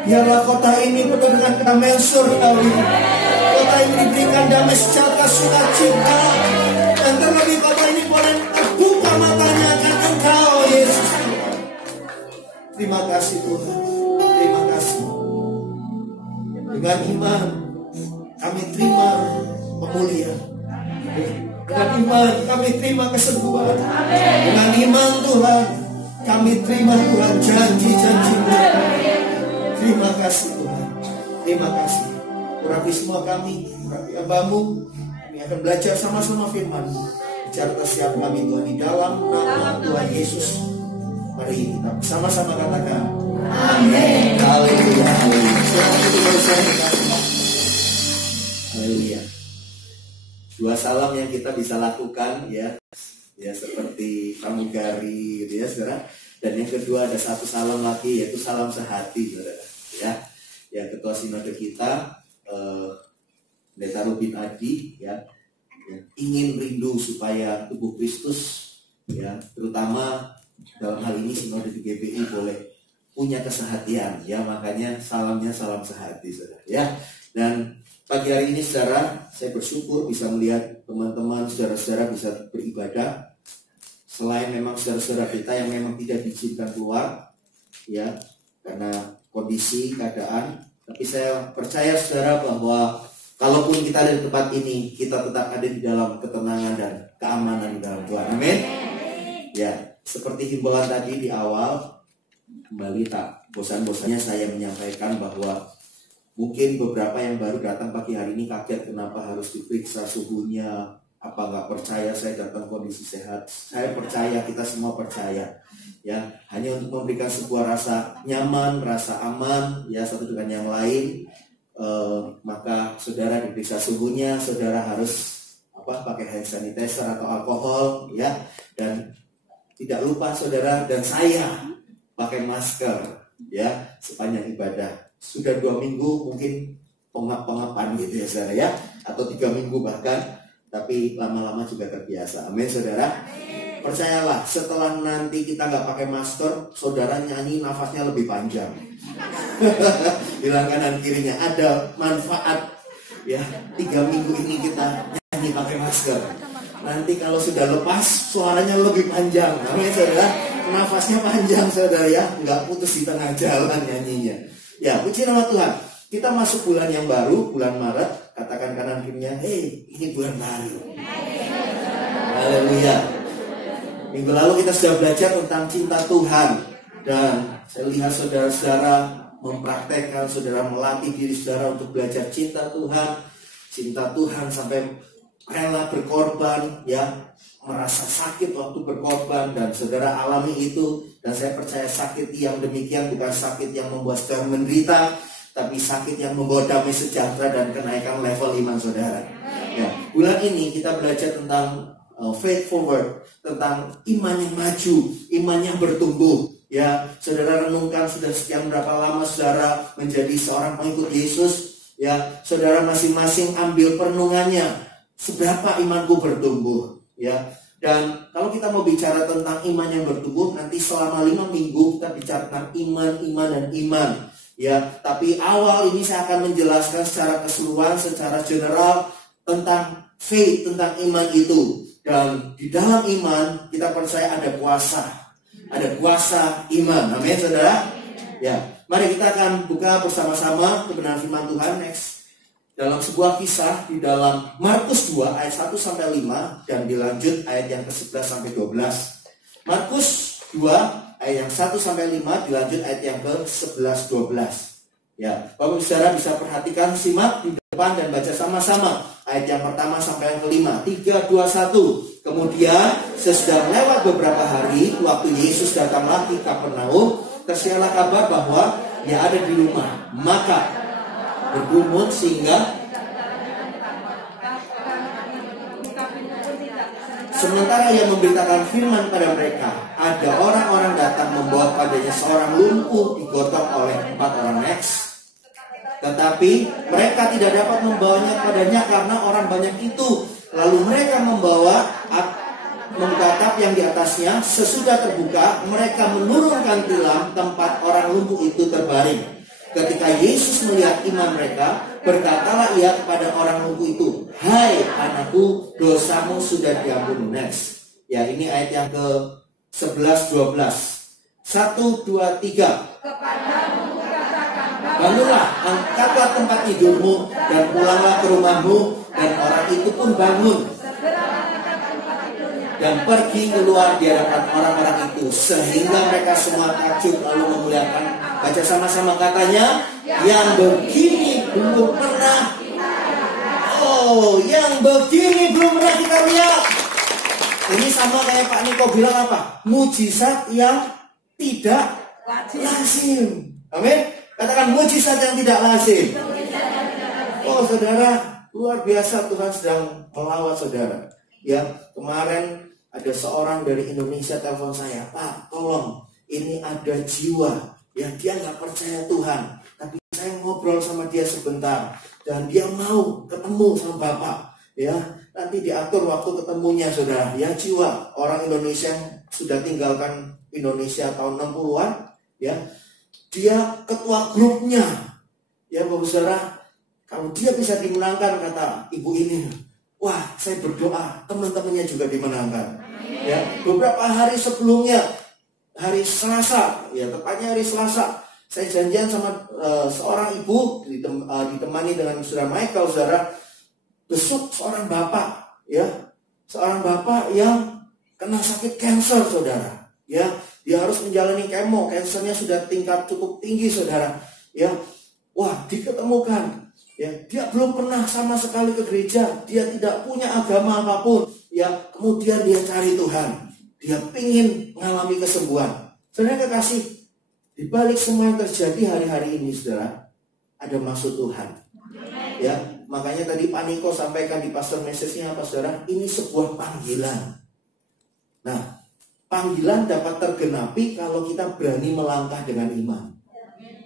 Biarlah kota ini penuh dengan kedamaian surgawi. Kota ini diberikan damai sejahtera, sukacita. Dan terlebih kota ini boleh terbuka matanya akan Engkau, Yesus. Terima kasih Tuhan. Terima kasih. Dengan iman kami terima pemulihan. Dengan iman kami terima kesembuhan. Dengan iman Tuhan kami terima Tuhan janji-janji-Mu. Terima kasih Tuhan. Terima kasih. Urapi semua kami, urapi hamba-Mu. Kami akan belajar sama-sama firman-Mu. Bicara setiap kami Tuhan di dalam nama Tuhan Yesus. Mari kita bersama-sama katakan amin. Haleluya. Haleluya. Dua salam yang kita bisa lakukan ya seperti pramugari gitu ya saudara. Dan yang kedua ada satu salam lagi yaitu salam sehati saudara ya ketua sinode kita Pendeta Rubin Adi ya yang ingin rindu supaya tubuh Kristus ya terutama dalam hal ini sinode di GBI boleh punya kesehatian ya, makanya salamnya salam sehati saudara ya. Dan pagi hari ini saudara saya bersyukur bisa melihat teman-teman, saudara-saudara bisa beribadah. Selain memang saudara-saudara kita yang memang tidak diizinkan keluar, ya, karena kondisi, keadaan. Tapi saya percaya saudara bahwa kalaupun kita ada di tempat ini, kita tetap ada di dalam ketenangan dan keamanan di dalam Tuhan. Amin. Ya, seperti himbauan tadi di awal, kembali tak bosan-bosannya saya menyampaikan bahwa mungkin beberapa yang baru datang pagi hari ini kaget kenapa harus diperiksa suhunya. Apa nggak percaya saya datang kondisi sehat? Saya percaya, kita semua percaya. Ya, hanya untuk memberikan sebuah rasa nyaman, rasa aman, ya, satu dengan yang lain. Maka saudara diperiksa suhunya, saudara harus pakai hand sanitizer atau alkohol, ya, dan tidak lupa saudara dan saya pakai masker, ya, sepanjang ibadah. Sudah 2 minggu mungkin pengap-pengapan gitu ya saudara, ya, atau 3 minggu bahkan, tapi lama-lama juga terbiasa. Amin saudara. Percayalah, setelah nanti kita nggak pakai masker, saudara nyanyi nafasnya lebih panjang. Bilang kanan kirinya, ada manfaat, ya. 3 minggu ini kita nyanyi pakai masker. Nanti kalau sudah lepas, suaranya lebih panjang. Amin saudara. Nafasnya panjang saudara, ya, nggak putus di tengah jalan nyanyinya. Ya, puji nama Tuhan. Kita masuk bulan yang baru, bulan Maret. Katakan kanan kirinya, hey, ini bulan baru. Haleluya. Minggu lalu kita sudah belajar tentang cinta Tuhan. Dan saya lihat saudara-saudara mempraktekkan, saudara melatih diri saudara untuk belajar cinta Tuhan. Cinta Tuhan sampai rela berkorban, ya, merasa sakit waktu berkorban, dan saudara alami itu. Dan saya percaya sakit yang demikian bukan sakit yang membuat saudara menderita, tapi sakit yang membawa damai sejahtera dan kenaikan level iman saudara. Ya, bulan ini kita belajar tentang faith forward, tentang iman yang maju, iman yang bertumbuh. Ya, saudara renungkan sudah sekian berapa lama saudara menjadi seorang pengikut Yesus. Ya, saudara masing-masing ambil perenungannya. Seberapa imanku bertumbuh? Ya, dan kalau kita mau bicara tentang iman yang bertumbuh, nanti selama 5 minggu kita bicara tentang iman, iman, dan iman. Ya, tapi awal ini saya akan menjelaskan secara keseluruhan, secara general tentang faith, tentang iman itu. Dan di dalam iman kita percaya ada kuasa iman. Amin saudara. Ya, mari kita akan buka bersama-sama kebenaran firman Tuhan next. Dalam sebuah kisah di dalam Markus 2 ayat 1 sampai 5 dan dilanjut ayat yang ke-11 sampai 12. Markus 2 ayat yang 1 sampai 5 dilanjut ayat yang ke-11 12. Ya, Bapak Saudara bisa perhatikan, simak di depan dan baca sama-sama ayat yang pertama sampai yang ke-5. 3 2 1. Kemudian sesudah lewat beberapa hari, waktu Yesus datang lagi ke Kapernaum, tersiarlah kabar bahwa dia ada di rumah. Maka bergumul sehingga sementara ia memberitakan firman pada mereka, ada orang-orang datang membawa padanya seorang lumpuh digotong oleh 4 orang neks. Tetapi mereka tidak dapat membawanya padanya karena orang banyak itu. Lalu mereka membuka atap yang di atasnya. Sesudah terbuka, mereka menurunkan tilam tempat orang lumpuh itu terbaring. Ketika Yesus melihat iman mereka, berkatalah ia kepada orang lumpuh itu, hai anakku, dosamu sudah diampuni. Next. Ya, ini ayat yang ke-11 12. 1 2 3. Bangunlah, angkatlah tempat tidurmu dan pulanglah ke rumahmu. Dan orang itu pun bangun dan pergi keluar di hadapan orang-orang itu, sehingga mereka semua takjub lalu memuliakan. Baca sama-sama katanya, yang begini belum pernah. Oh, yang begini belum pernah kita lihat. Ini sama kayak Pak Niko bilang apa? Mujizat yang tidak lazim. Amin. Katakan mujizat yang tidak lazim. Oh saudara, luar biasa Tuhan sedang melawat saudara. Ya, kemarin ada seorang dari Indonesia telepon saya, Pak, tolong, ini ada jiwa yang dia nggak percaya Tuhan, tapi saya ngobrol sama dia sebentar dan dia mau ketemu sama Bapak. Ya, nanti diatur waktu ketemunya saudara. Ya, jiwa orang Indonesia yang sudah tinggalkan Indonesia tahun 60-an, ya. Dia ketua grupnya. Ya Bapak Saudara, kalau dia bisa dimenangkan, kata ibu ini, Wah, saya berdoa teman-temannya juga dimenangkan. Ya, beberapa hari sebelumnya, hari Selasa, ya tepatnya hari Selasa, saya janjian sama seorang ibu, ditemani dengan saudara Michael, saudara, besok seorang bapak, ya, seorang bapak yang kena sakit kanker, saudara, ya, dia harus menjalani kemo, kankernya sudah tingkat cukup tinggi, saudara, ya, wah, diketemukan. Ya, dia belum pernah sama sekali ke gereja, dia tidak punya agama apapun. Ya, kemudian dia cari Tuhan, dia ingin mengalami kesembuhan. Saudara kekasih, di balik semua yang terjadi hari-hari ini, saudara, ada maksud Tuhan. Ya, makanya tadi Pak Niko sampaikan di pastor message-nya apa, saudara? Ini sebuah panggilan. Nah, panggilan dapat tergenapi kalau kita berani melangkah dengan iman.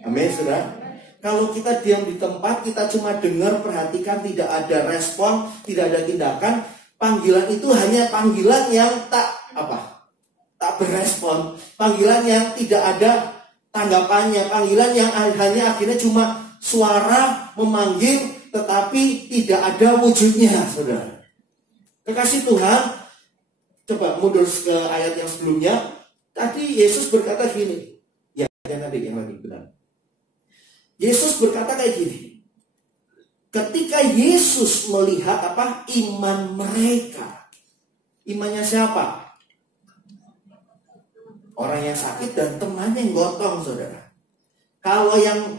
Amin, saudara. Kalau kita diam di tempat, kita cuma dengar, perhatikan, tidak ada respon, tidak ada tindakan, panggilan itu hanya panggilan yang tak berespon, panggilan yang tidak ada tanggapannya, panggilan yang hanya akhirnya cuma suara memanggil, tetapi tidak ada wujudnya, saudara. Kekasih Tuhan, coba mundur ke ayat yang sebelumnya. Tadi Yesus berkata gini, ya yang tadi yang lagi benar. Yesus berkata kayak gini. Ketika Yesus melihat iman mereka. Imannya siapa? Orang yang sakit dan temannya yang gotong, saudara. Kalau yang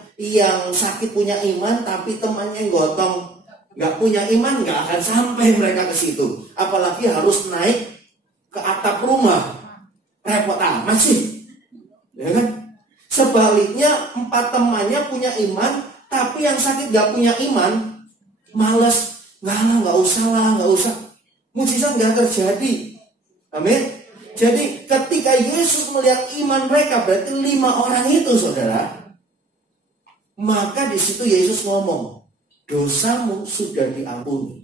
sakit punya iman tapi temannya yang gotong nggak punya iman, nggak akan sampai mereka ke situ. Apalagi harus naik ke atap rumah. Repot amat sih. Ya kan? Sebaliknya 4 temannya punya iman, tapi yang sakit gak punya iman, malas, nggak usah. Mujizat gak terjadi. Amin. Jadi ketika Yesus melihat iman mereka, berarti 5 orang itu, saudara, maka di situ Yesus ngomong, dosamu sudah diampuni.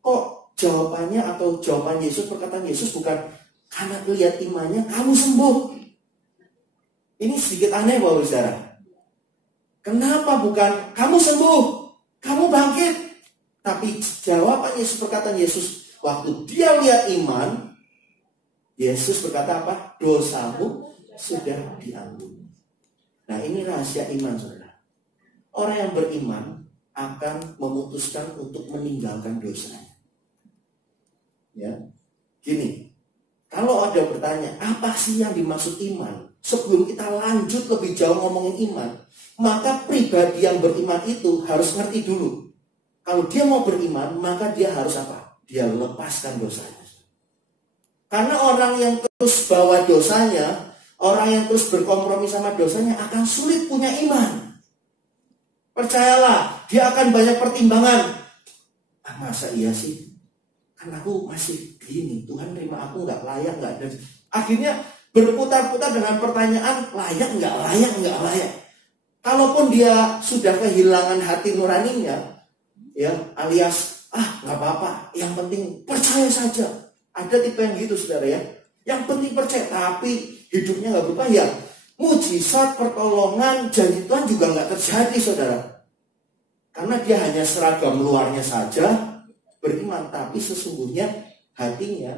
Kok jawabannya atau jawaban Yesus, perkataan Yesus bukan karena lihat imannya kamu sembuh. Ini sedikit aneh, Bapak Saudara. Kenapa bukan kamu sembuh, kamu bangkit? Tapi jawaban Yesus, perkataan Yesus, waktu dia lihat iman, Yesus berkata apa? Dosamu sudah diampuni. Nah, ini rahasia iman, saudara. Orang yang beriman akan memutuskan untuk meninggalkan dosanya. Ya, gini. Kalau ada bertanya, apa sih yang dimaksud iman? Sebelum kita lanjut lebih jauh ngomongin iman, maka pribadi yang beriman itu harus ngerti dulu. Kalau dia mau beriman, maka dia harus apa? Dia lepaskan dosanya. Karena orang yang terus bawa dosanya, orang yang terus berkompromi sama dosanya akan sulit punya iman. Percayalah, dia akan banyak pertimbangan. Masa iya sih? Kan aku masih gini, Tuhan terima aku nggak layak, nggak ada. Akhirnya berputar-putar dengan pertanyaan layak nggak layak. Kalaupun dia sudah kehilangan hati nuraninya, ya alias nggak apa-apa, yang penting percaya saja. Ada tipe yang gitu, saudara ya. Yang penting percaya, tapi hidupnya nggak berubah, ya mujizat, pertolongan, janji Tuhan juga nggak terjadi, saudara. Karena dia hanya seragam luarnya saja beriman, tapi sesungguhnya hatinya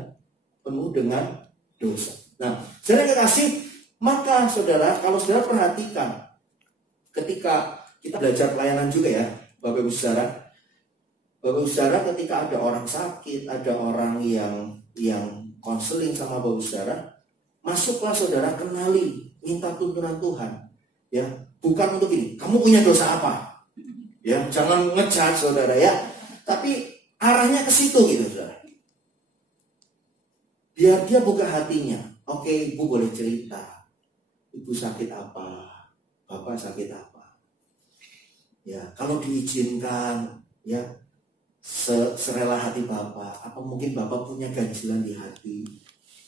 penuh dengan dosa. Nah, saudara kekasih, maka saudara, kalau saudara perhatikan, ketika kita belajar pelayanan juga ya, Bapak Ibu Saudara, ketika ada orang sakit, ada orang yang konseling sama Bapak Ibu Saudara, masuklah saudara, kenali, minta tuntunan Tuhan, ya, bukan untuk ini, kamu punya dosa apa, ya, jangan ngejudge saudara ya, tapi arahnya ke situ gitu, saudara. Biar dia buka hatinya. Oke, ibu boleh cerita. Ibu sakit apa? Bapak sakit apa? Ya, kalau diizinkan, ya, serela hati Bapak. Apa mungkin Bapak punya ganjilan di hati?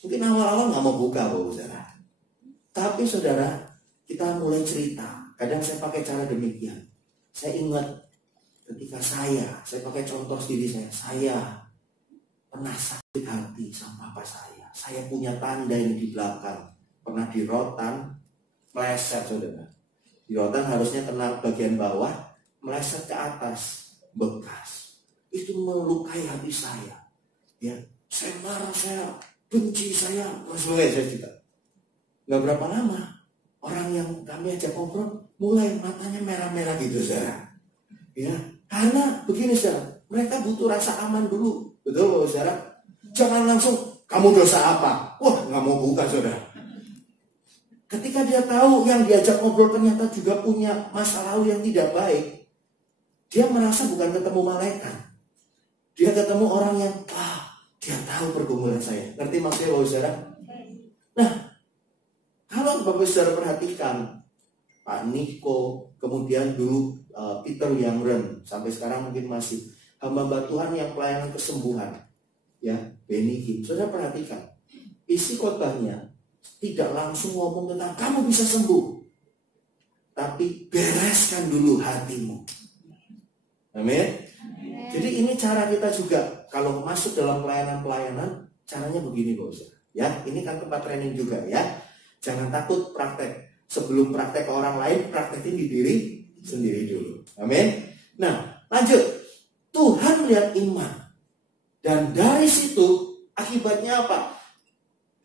Mungkin awal-awal nggak mau buka, saudara. Tapi saudara, kita mulai cerita. Kadang saya pakai cara demikian. Saya ingat ketika saya pakai contoh diri saya pernah sakit hati sama Bapak saya. Saya punya tanda ini di belakang. Pernah di rotan, meleset, saudara. Di rotan harusnya kena bagian bawah, meleset ke atas, bekas. itu melukai hati saya. Ya, saya marah, saya benci, saya juga. Nggak berapa lama, orang yang kami ajak ngobrol mulai matanya merah-merah gitu, saudara. Ya, karena begini, saudara, mereka butuh rasa aman dulu, betul, saudara. Jangan langsung kamu dosa apa? Wah, nggak mau buka, saudara. Ketika dia tahu yang diajak ngobrol ternyata juga punya masa lalu yang tidak baik, dia merasa bukan ketemu malaikat. Dia ketemu orang yang, dia tahu pergumulan saya. Ngerti maksudnya, Bapak Saudara? Nah, kalau Bapak Saudara perhatikan, Pak Niko, kemudian dulu Peter Youngren, sampai sekarang mungkin masih hamba Tuhan yang pelayanan kesembuhan, ya, Benny Kim. Saudara perhatikan, isi khotbahnya tidak langsung ngomong tentang kamu bisa sembuh, tapi bereskan dulu hatimu. Amin. Jadi ini cara kita juga kalau masuk dalam pelayanan, caranya begini, Bos. Ya, ini kan tempat training juga ya. Jangan takut praktek. Sebelum praktek ke orang lain, praktekin di diri sendiri dulu. Amin. Nah, lanjut. Tuhan melihat iman. Dan dari situ akibatnya apa?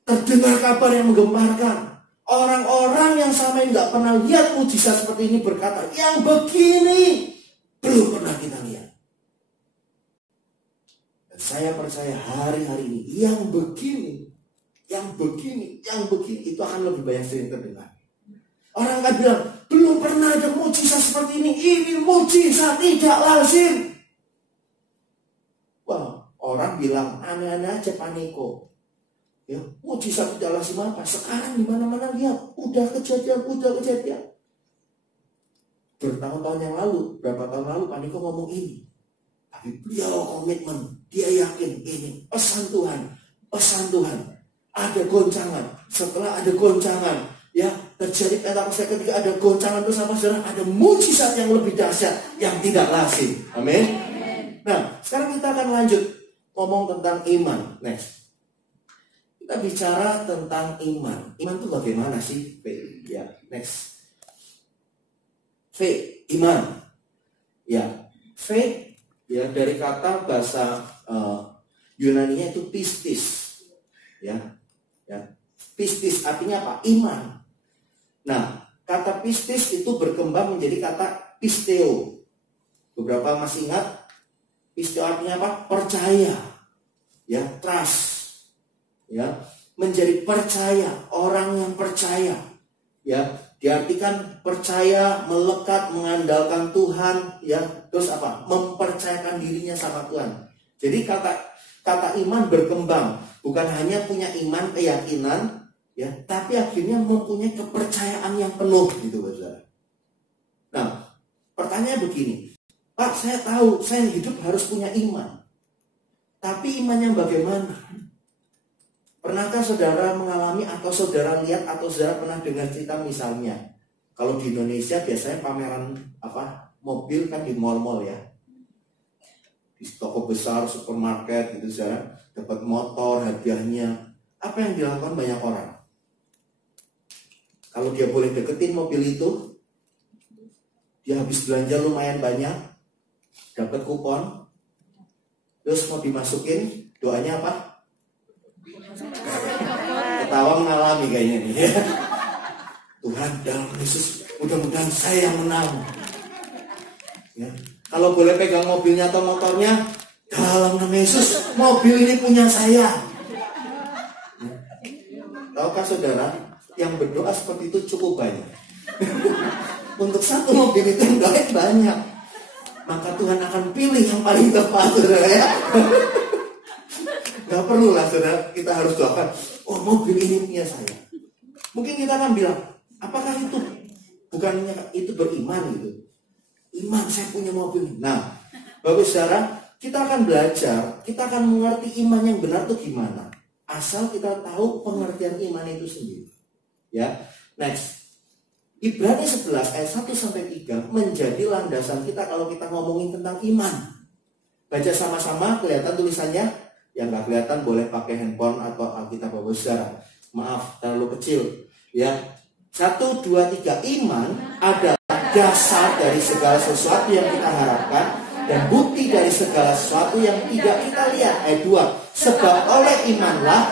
Terdengar kabar yang menggemparkan. Orang-orang yang sama yang nggak pernah lihat mujizat seperti ini berkata, yang begini belum pernah kita lihat. Dan saya percaya hari-hari ini yang begini itu akan lebih banyak sering terdengar. Orang akan bilang, belum pernah ada mujizat seperti ini mujizat tidak lazim. Wah, orang bilang aneh-aneh aja, Pak Niko. Ya, mujizat tidak lazim apa? Sekarang di mana-mana lihat, udah kejadian. Bertahun-tahun yang lalu, berapa tahun lalu Pak Niko ngomong ini. Tapi beliau komitmen, dia yakin ini pesan Tuhan. Ada goncangan. Setelah ada goncangan, ya terjadi kata saya ketika ada goncangan itu sama saudara, ada mujizat yang lebih dahsyat yang tidak lazim. Amin. Nah, sekarang kita akan lanjut ngomong tentang iman. Next. Kita bicara tentang iman. Iman itu bagaimana sih? Ya, next. Faith, iman. Ya, faith ya dari kata bahasa Yunaninya itu pistis. Ya. Pistis artinya apa? Iman. Nah, kata pistis itu berkembang menjadi kata pisteo. Beberapa masih ingat? Pisteo artinya apa? Percaya. Ya, trust. Ya, menjadi percaya, orang yang percaya. Ya, diartikan percaya, melekat, mengandalkan Tuhan, ya. Terus apa? Mempercayakan dirinya sama Tuhan. Jadi kata iman berkembang, bukan hanya punya iman, keyakinan, ya, tapi akhirnya mempunyai kepercayaan yang penuh gitu, Saudara. Nah, pertanyaan begini. Pak, saya tahu saya hidup harus punya iman. Tapi iman yang bagaimana? Pernahkah saudara mengalami atau saudara lihat atau saudara pernah dengar cerita misalnya, kalau di Indonesia biasanya pameran mobil kan di mall-mall ya, di toko besar, supermarket gitu, saudara dapat motor hadiahnya. Apa yang dilakukan banyak orang? Kalau dia boleh deketin mobil itu, dia habis belanja lumayan banyak, dapat kupon, terus mau dimasukin, doanya apa? Ketawa mengalami kayaknya nih ya. Tuhan dalam Yesus, mudah-mudahan saya yang menang. Ya. Kalau boleh pegang mobilnya atau motornya, dalam nama Yesus, mobil ini punya saya. Ya. Tahukah saudara, yang berdoa seperti itu cukup banyak. Untuk satu mobil itu yang doain banyak, maka Tuhan akan pilih yang paling tepat, saudara ya. Gak perlu lah saudara, kita harus doakan, oh mobil ini punya saya. Mungkin kita akan bilang, apakah itu bukannya itu beriman gitu? Iman, saya punya mobil. Nah, bagus saudara, kita akan belajar, kita akan mengerti iman yang benar itu gimana. Asal kita tahu pengertian iman itu sendiri. Ya, next. Ibrani 11 ayat 1-3 menjadi landasan kita kalau kita ngomongin tentang iman. Baca sama-sama, kelihatan tulisannya. Yang gak kelihatan boleh pakai handphone atau Alkitab Bapak Saudara. Maaf, terlalu kecil. Ya, 1, 2, 3. Iman adalah dasar dari segala sesuatu yang kita harapkan dan bukti dari segala sesuatu yang tidak kita lihat. Ayat 2. Sebab oleh imanlah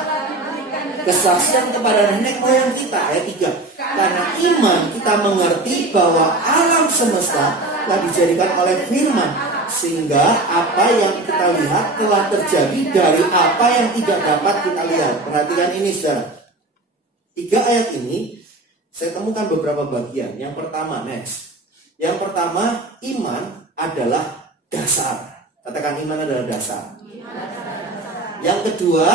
kesaksian kepada nenek moyang kita. Ayat 3. Karena iman kita mengerti bahwa alam semesta telah dijadikan oleh firman, sehingga apa yang kita lihat telah terjadi dari apa yang tidak dapat kita lihat. Perhatikan ini saudara. 3 ayat ini saya temukan beberapa bagian. Yang pertama, next. Yang pertama, iman adalah dasar. Katakan, iman adalah dasar. Yang kedua,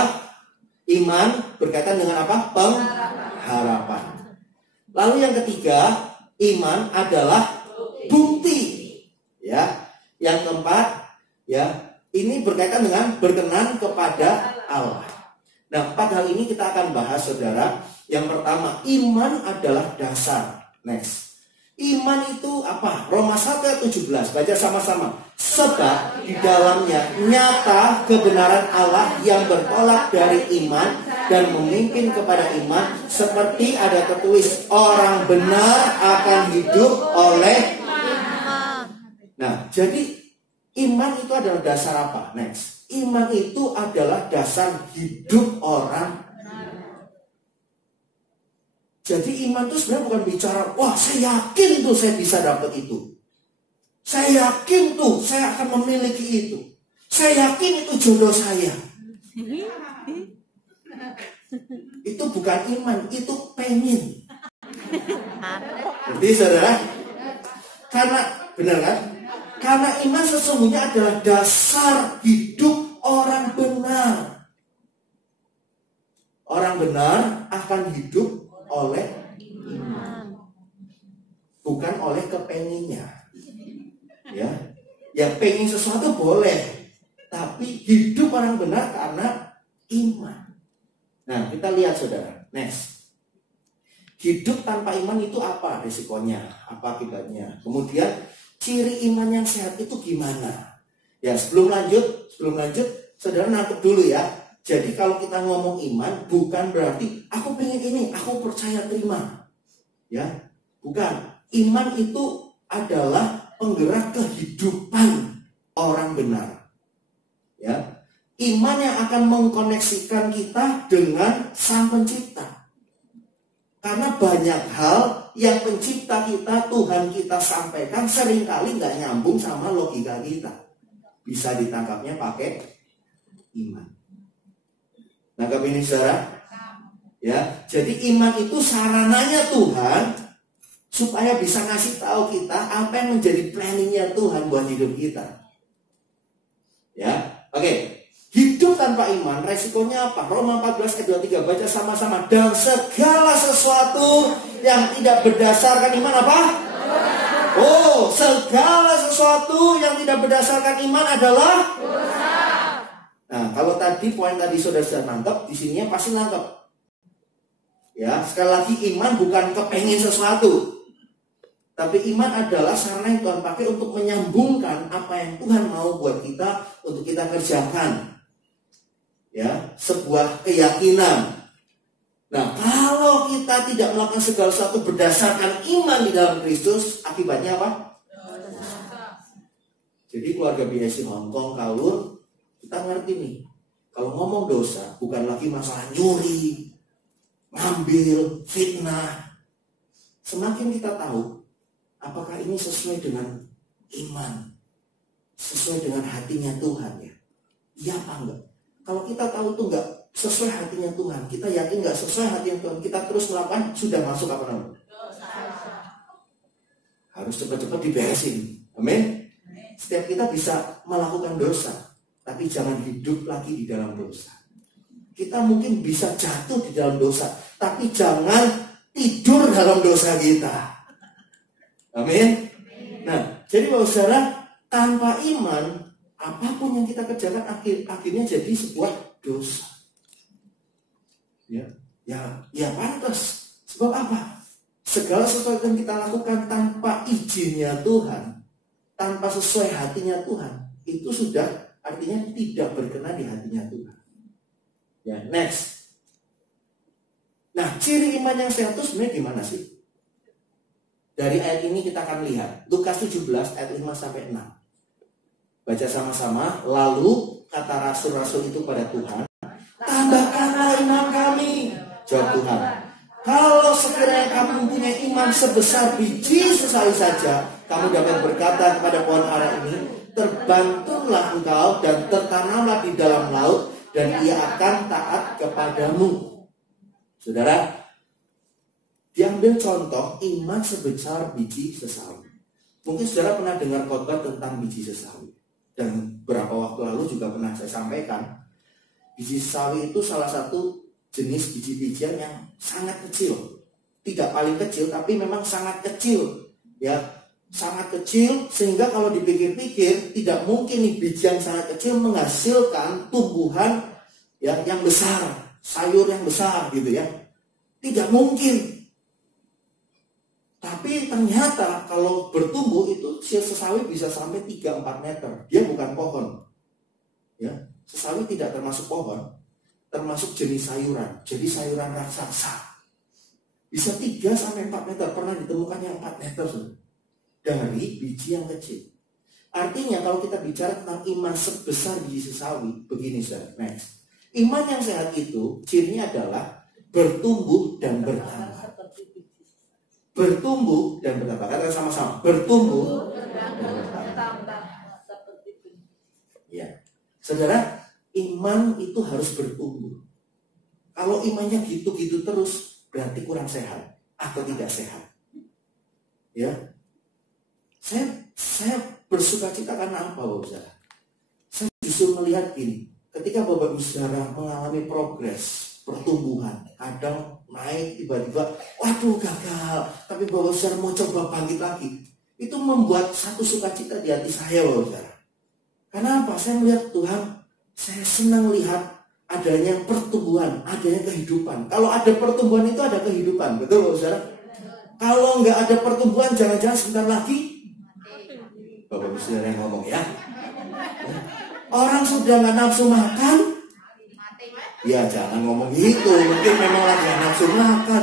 iman berkaitan dengan apa? Pengharapan. Lalu yang ketiga, iman adalah bukti. Ya. Yang keempat, ya, ini berkaitan dengan berkenan kepada Allah. Nah, 4 hal ini kita akan bahas, saudara. Yang pertama, iman adalah dasar. Next. Iman itu apa? Roma 1 ayat 17. Baca sama-sama. Sebab di dalamnya nyata kebenaran Allah yang bertolak dari iman dan memimpin kepada iman, seperti ada tertulis, orang benar akan hidup oleh. Nah, jadi iman itu adalah dasar apa? Next. Iman itu adalah dasar hidup orang. Jadi iman itu sebenarnya bukan bicara, wah saya yakin tuh saya bisa dapat itu. Saya yakin tuh saya akan memiliki itu. Saya yakin itu jodoh saya. Itu bukan iman, itu pengen. Jadi saudara, karena benar kan? Karena iman sesungguhnya adalah dasar hidup orang benar. Orang benar akan hidup oleh iman, bukan oleh kepenginnya. Ya, ya pengen sesuatu boleh, tapi hidup orang benar karena iman. Nah, kita lihat saudara. Next. Hidup tanpa iman itu apa risikonya? Apa akibatnya? Kemudian ciri iman yang sehat itu gimana? Ya, sebelum lanjut, saudara nangkep dulu ya. Jadi kalau kita ngomong iman, bukan berarti aku pengen ini, aku percaya terima. Ya, bukan. Iman itu adalah penggerak kehidupan orang benar. Ya, iman yang akan mengkoneksikan kita dengan Sang Pencipta. Karena banyak hal yang pencipta kita, Tuhan kita sampaikan seringkali nggak nyambung sama logika kita. Bisa ditangkapnya pakai iman. Nangkap ini saudara? Ya, jadi iman itu sarananya Tuhan supaya bisa ngasih tahu kita apa yang menjadi planningnya Tuhan buat hidup kita. Ya, oke. Hidup tanpa iman, resikonya apa? Roma 14 ayat 23, baca sama-sama. Dan segala sesuatu yang tidak berdasarkan iman apa? Oh, segala sesuatu yang tidak berdasarkan iman adalah dosa. Nah, kalau tadi poin tadi sudah nangkep, di sininya pasti nangkep. Ya, sekali lagi iman bukan kepengen sesuatu. Tapi iman adalah sarana yang Tuhan pakai untuk menyambungkan apa yang Tuhan mau buat kita untuk kita kerjakan. Ya, sebuah keyakinan. Nah, kalau kita tidak melakukan segala sesuatu berdasarkan iman di dalam Kristus, akibatnya apa? Jadi keluarga BSC Hongkong Kaur, kita ngerti nih, kalau ngomong dosa bukan lagi masalah nyuri, ngambil, fitnah. Semakin kita tahu apakah ini sesuai dengan iman, sesuai dengan hatinya Tuhan ya? Iya apa enggak? Kalau kita tahu itu enggak sesuai hatinya Tuhan, kita yakin enggak sesuai hatinya Tuhan, kita terus melakukan, sudah masuk apa namanya? Dosa. Harus cepat-cepat diberesin. Amin. Setiap kita bisa melakukan dosa, tapi jangan hidup lagi di dalam dosa. Kita mungkin bisa jatuh di dalam dosa, tapi jangan tidur dalam dosa kita. Amin. Nah, jadi Bapak Saudara, tanpa iman, apapun yang kita kerjakan akhirnya jadi sebuah dosa. Ya pantas. Sebab apa? Segala sesuatu yang kita lakukan tanpa izinnya Tuhan, tanpa sesuai hatinya Tuhan, itu sudah artinya tidak berkenan di hatinya Tuhan. Ya, next. Nah, ciri iman yang sehat itu sebenarnya gimana sih? Dari ayat ini kita akan lihat Lukas 17 ayat 5 sampai 6. Baca sama-sama. Lalu kata rasul-rasul itu pada Tuhan, tambahkanlah iman kami. Jawab Tuhan, kalau sekiranya kamu mempunyai iman sebesar biji sesawi saja, kamu dapat berkata kepada pohon ara ini, terbantunglah engkau dan tertanamlah di dalam laut, dan ia akan taat kepadamu. Saudara, diambil contoh iman sebesar biji sesawi. Mungkin saudara pernah dengar khotbah tentang biji sesawi. Dan beberapa waktu lalu juga pernah saya sampaikan, biji sesawi itu salah satu jenis biji-bijian yang sangat kecil. Tidak paling kecil, tapi memang sangat kecil. Ya, sangat kecil sehingga kalau dipikir-pikir tidak mungkin nih biji yang sangat kecil menghasilkan tumbuhan ya yang besar, sayur yang besar gitu ya. Tidak mungkin. Tapi ternyata kalau bertumbuh itu sesawi bisa sampai 3-4 meter. Dia bukan pohon. Ya, sesawi tidak termasuk pohon, termasuk jenis sayuran. Jadi sayuran raksasa. Bisa 3-4 meter. Pernah ditemukan yang 4 meter dari biji yang kecil. Artinya kalau kita bicara tentang iman sebesar biji sesawi, begini saudara. Next. Iman yang sehat itu cirinya adalah bertumbuh dan bertambah. Bertumbuh dan bertambah. Kata sama-sama. Bertumbuh dan bertambah. Ya. Saudara, iman itu harus bertumbuh. Kalau imannya gitu-gitu terus, berarti kurang sehat atau tidak sehat. Ya. Saya bersuka cita karena apa, Bapak Saudara? Saya justru melihat gini, ketika Bapak Saudara mengalami progres, pertumbuhan, kadang naik tiba-tiba, waduh gagal, tapi Bapak Saudara mau coba bangkit lagi, itu membuat satu sukacita di hati saya, Bapak Saudara. Karena apa? Saya melihat Tuhan, saya senang lihat adanya pertumbuhan, adanya kehidupan. Kalau ada pertumbuhan itu ada kehidupan, betul Bapak Saudara? Kalau nggak ada pertumbuhan, jangan-jangan sebentar lagi Bapak Saudara yang ngomong ya. Orang sudah nggak nafsu makan, ya jangan ngomong gitu. Mungkin memang lagi nafsu makan,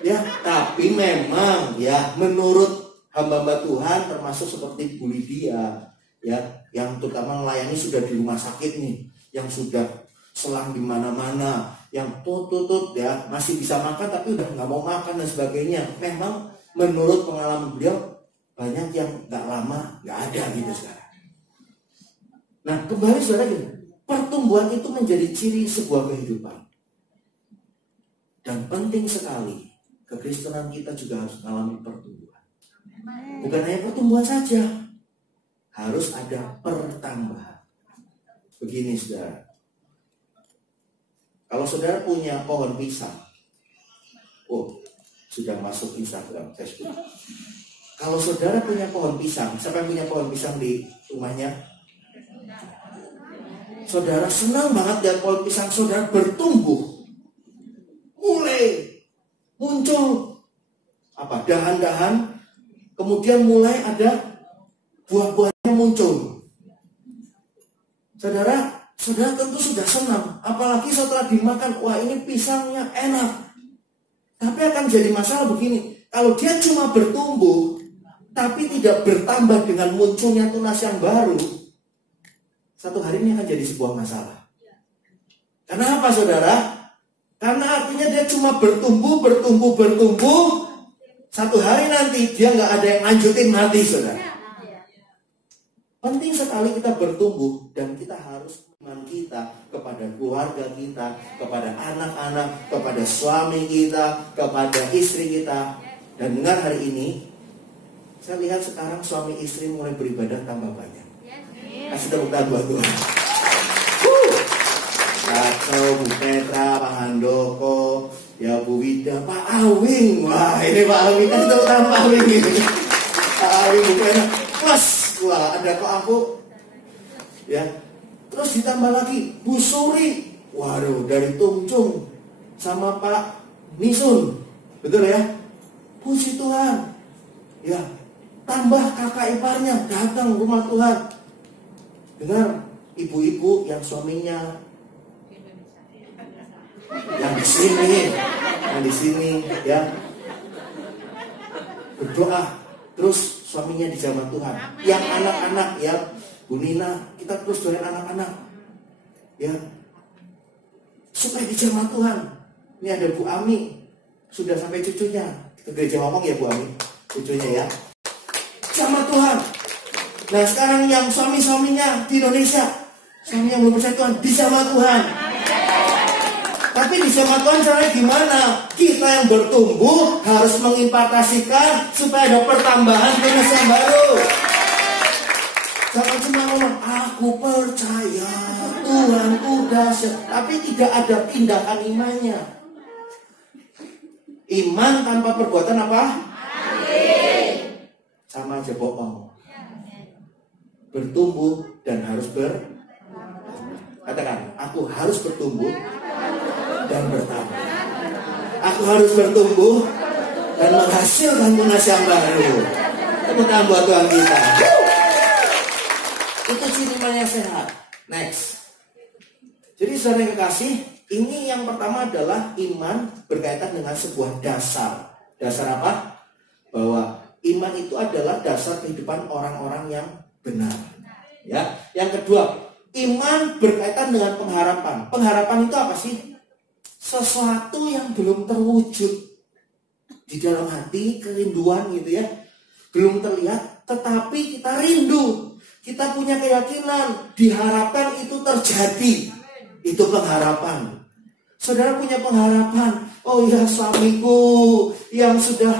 ya. Tapi memang ya menurut hamba-hamba Tuhan termasuk seperti Bu Lydia, ya, yang terutama melayani sudah di rumah sakit nih, yang sudah selang di mana-mana, yang tutut ya masih bisa makan tapi udah nggak mau makan dan sebagainya. Memang menurut pengalaman beliau banyak yang nggak lama nggak ada gitu sekarang. Nah kembali saudara gini, pertumbuhan itu menjadi ciri sebuah kehidupan. Dan penting sekali kekristenan kita juga harus mengalami pertumbuhan. Bukan hanya pertumbuhan saja, harus ada pertambahan. Begini saudara, kalau saudara punya pohon pisang, sudah masuk Instagram, Facebook. Kalau saudara punya pohon pisang, siapa yang punya pohon pisang di rumahnya? Saudara senang banget lihat pohon pisang saudara bertumbuh, mulai muncul dahan-dahan, kemudian mulai ada buah-buahnya muncul. Saudara tentu sudah senang, apalagi setelah dimakan, wah ini pisangnya enak. Tapi akan jadi masalah begini, kalau dia cuma bertumbuh tapi tidak bertambah dengan munculnya tunas yang baru, satu hari ini akan jadi sebuah masalah. Karena apa saudara? Karena artinya dia cuma bertumbuh, satu hari nanti dia nggak ada yang lanjutin, mati saudara. Penting sekali kita bertumbuh dan kita harus iman kita kepada keluarga kita, kepada anak-anak, kepada suami kita, kepada istri kita. Dan dengar hari ini, saya lihat sekarang suami istri mulai beribadah tambah banyak. Kasih tepuk tangan buat Tuhan. Kacau, Bu Petra, Pak Handoko, ya Bu Wida, Pak Awing. Wah ini Pak Awing, kasih tepuk tangan Pak Awing ini. Pak Awing, Bu Petra, plus, wah ada kok aku. Ya, terus ditambah lagi Bu Suri, waduh dari Tungcung sama Pak Nisun, betul ya? Puji Tuhan, ya. Tambah kakak iparnya datang rumah Tuhan. Dengar ibu-ibu yang suaminya yang di sini ya berdoa terus suaminya di zaman Tuhan. Yang anak-anak ya Bu Nina, kita terus doain anak-anak ya supaya dijamah Tuhan. Ini ada Bu Ami, sudah sampai cucunya ke gereja ngomong ya Bu Ami, cucunya ya, jamah Tuhan. Nah sekarang yang suami-suaminya di Indonesia, suami yang belum percaya Tuhan, dijamah Tuhan. Tapi dijamah Tuhan caranya gimana? Kita yang bertumbuh harus mengimpartasikan supaya ada pertambahan tunas yang baru. Jangan cuma ngomong, aku percaya Tuhanku dahsyat, tapi tidak ada tindakan imannya. Iman tanpa perbuatan apa? Sama aja bohong. Bertumbuh dan harus katakan, aku harus bertumbuh dan bertambah. Aku harus bertumbuh dan menghasilkan tunas yang baru. Tepuk tangan buat Tuhan kita. Itu ciri iman yang sehat. Next. Jadi saudara yang kekasih, ini yang pertama adalah iman berkaitan dengan sebuah dasar. Dasar apa? Bahwa iman itu adalah dasar kehidupan orang-orang yang benar. Ya. Yang kedua, iman berkaitan dengan pengharapan. Pengharapan itu apa sih? Sesuatu yang belum terwujud di dalam hati, kerinduan gitu ya. Belum terlihat, tetapi kita rindu. Kita punya keyakinan, diharapkan itu terjadi. Itu pengharapan. Saudara punya pengharapan, oh ya suamiku yang sudah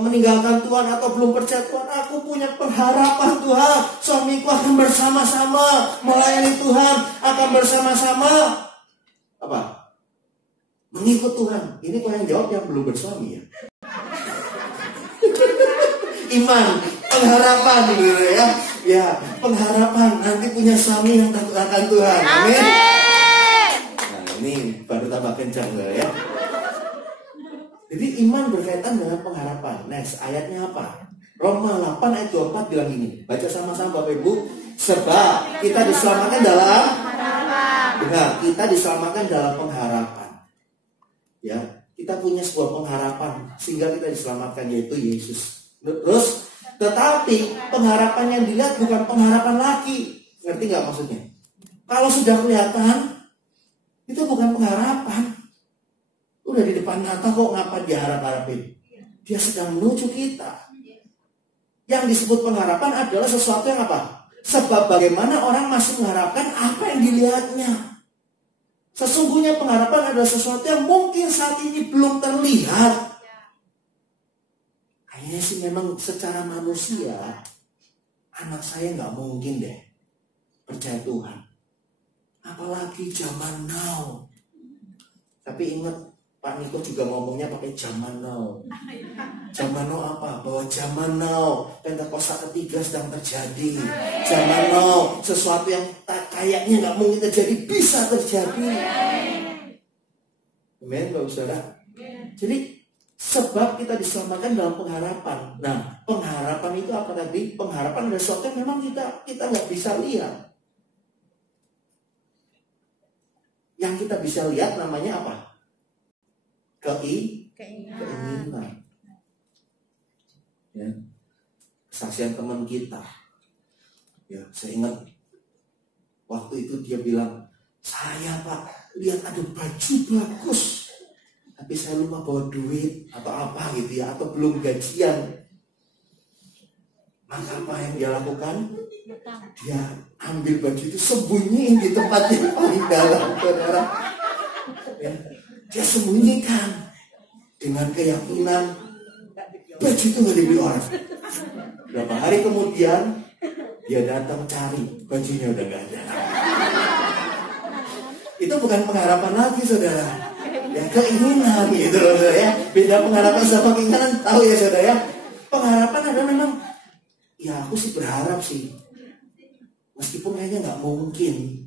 meninggalkan Tuhan atau belum percaya Tuhan, aku punya pengharapan Tuhan, suamiku akan bersama-sama melayani Tuhan, akan bersama-sama apa? Mengikut Tuhan. Ini kok yang jawab yang belum bersuami ya. Iman, pengharapan gitu ya. Ya, pengharapan nanti punya suami yang takut akan Tuhan. Amin. Nah, ini baru tambah kencang ya. Jadi iman berkaitan dengan pengharapan. Next, ayatnya apa? Roma 8 ayat 24 bilang gini. Baca sama-sama Bapak Ibu. Sebab kita diselamatkan dalam benar, kita diselamatkan dalam pengharapan. Ya, kita punya sebuah pengharapan sehingga kita diselamatkan, yaitu Yesus. Terus tetapi pengharapan yang dilihat bukan pengharapan lagi. Ngerti nggak maksudnya? Kalau sudah kelihatan, itu bukan pengharapan. Udah di depan mata kok, ngapa dia harap-harapin? Dia sedang menuju kita. Yang disebut pengharapan adalah sesuatu yang apa? Sebab bagaimana orang masih mengharapkan apa yang dilihatnya. Sesungguhnya pengharapan adalah sesuatu yang mungkin saat ini belum terlihat. Kayaknya sih memang secara manusia, anak saya nggak mungkin deh percaya Tuhan. Apalagi zaman now. Tapi ingat, Pak Niko juga ngomongnya pakai zaman now. Zaman now apa? Bahwa zaman now Pentakosta ketiga sedang terjadi. Zaman now sesuatu yang kayaknya nggak mungkin terjadi bisa terjadi. Amin, Bapak Saudara. Jadi sebab kita diselamatkan dalam pengharapan. Nah, pengharapan itu apa tadi? Pengharapan adalah sesuatu yang memang kita nggak bisa lihat. Yang kita bisa lihat namanya apa? Keinginan. Ya. Kesaksian teman kita. Ya, saya ingat waktu itu dia bilang, saya Pak lihat ada baju bagus, tapi saya lupa bawa duit atau apa gitu ya, atau belum gajian. Maka apa yang dia lakukan? Dia ambil baju itu, sembunyiin di tempat yang paling dalam, saudara. Ya, dia sembunyikan dengan keyakinan baju itu nggak dibeli orang. Berapa hari kemudian dia datang cari, bajunya udah nggak ada. Itu bukan pengharapan lagi, saudara. Ya, keinginan gitu loh, ya. Beda pengharapan sama keinginan, tahu ya saudara ya. Pengharapan adalah memang, ya aku sih berharap sih, meskipun kayaknya nggak mungkin,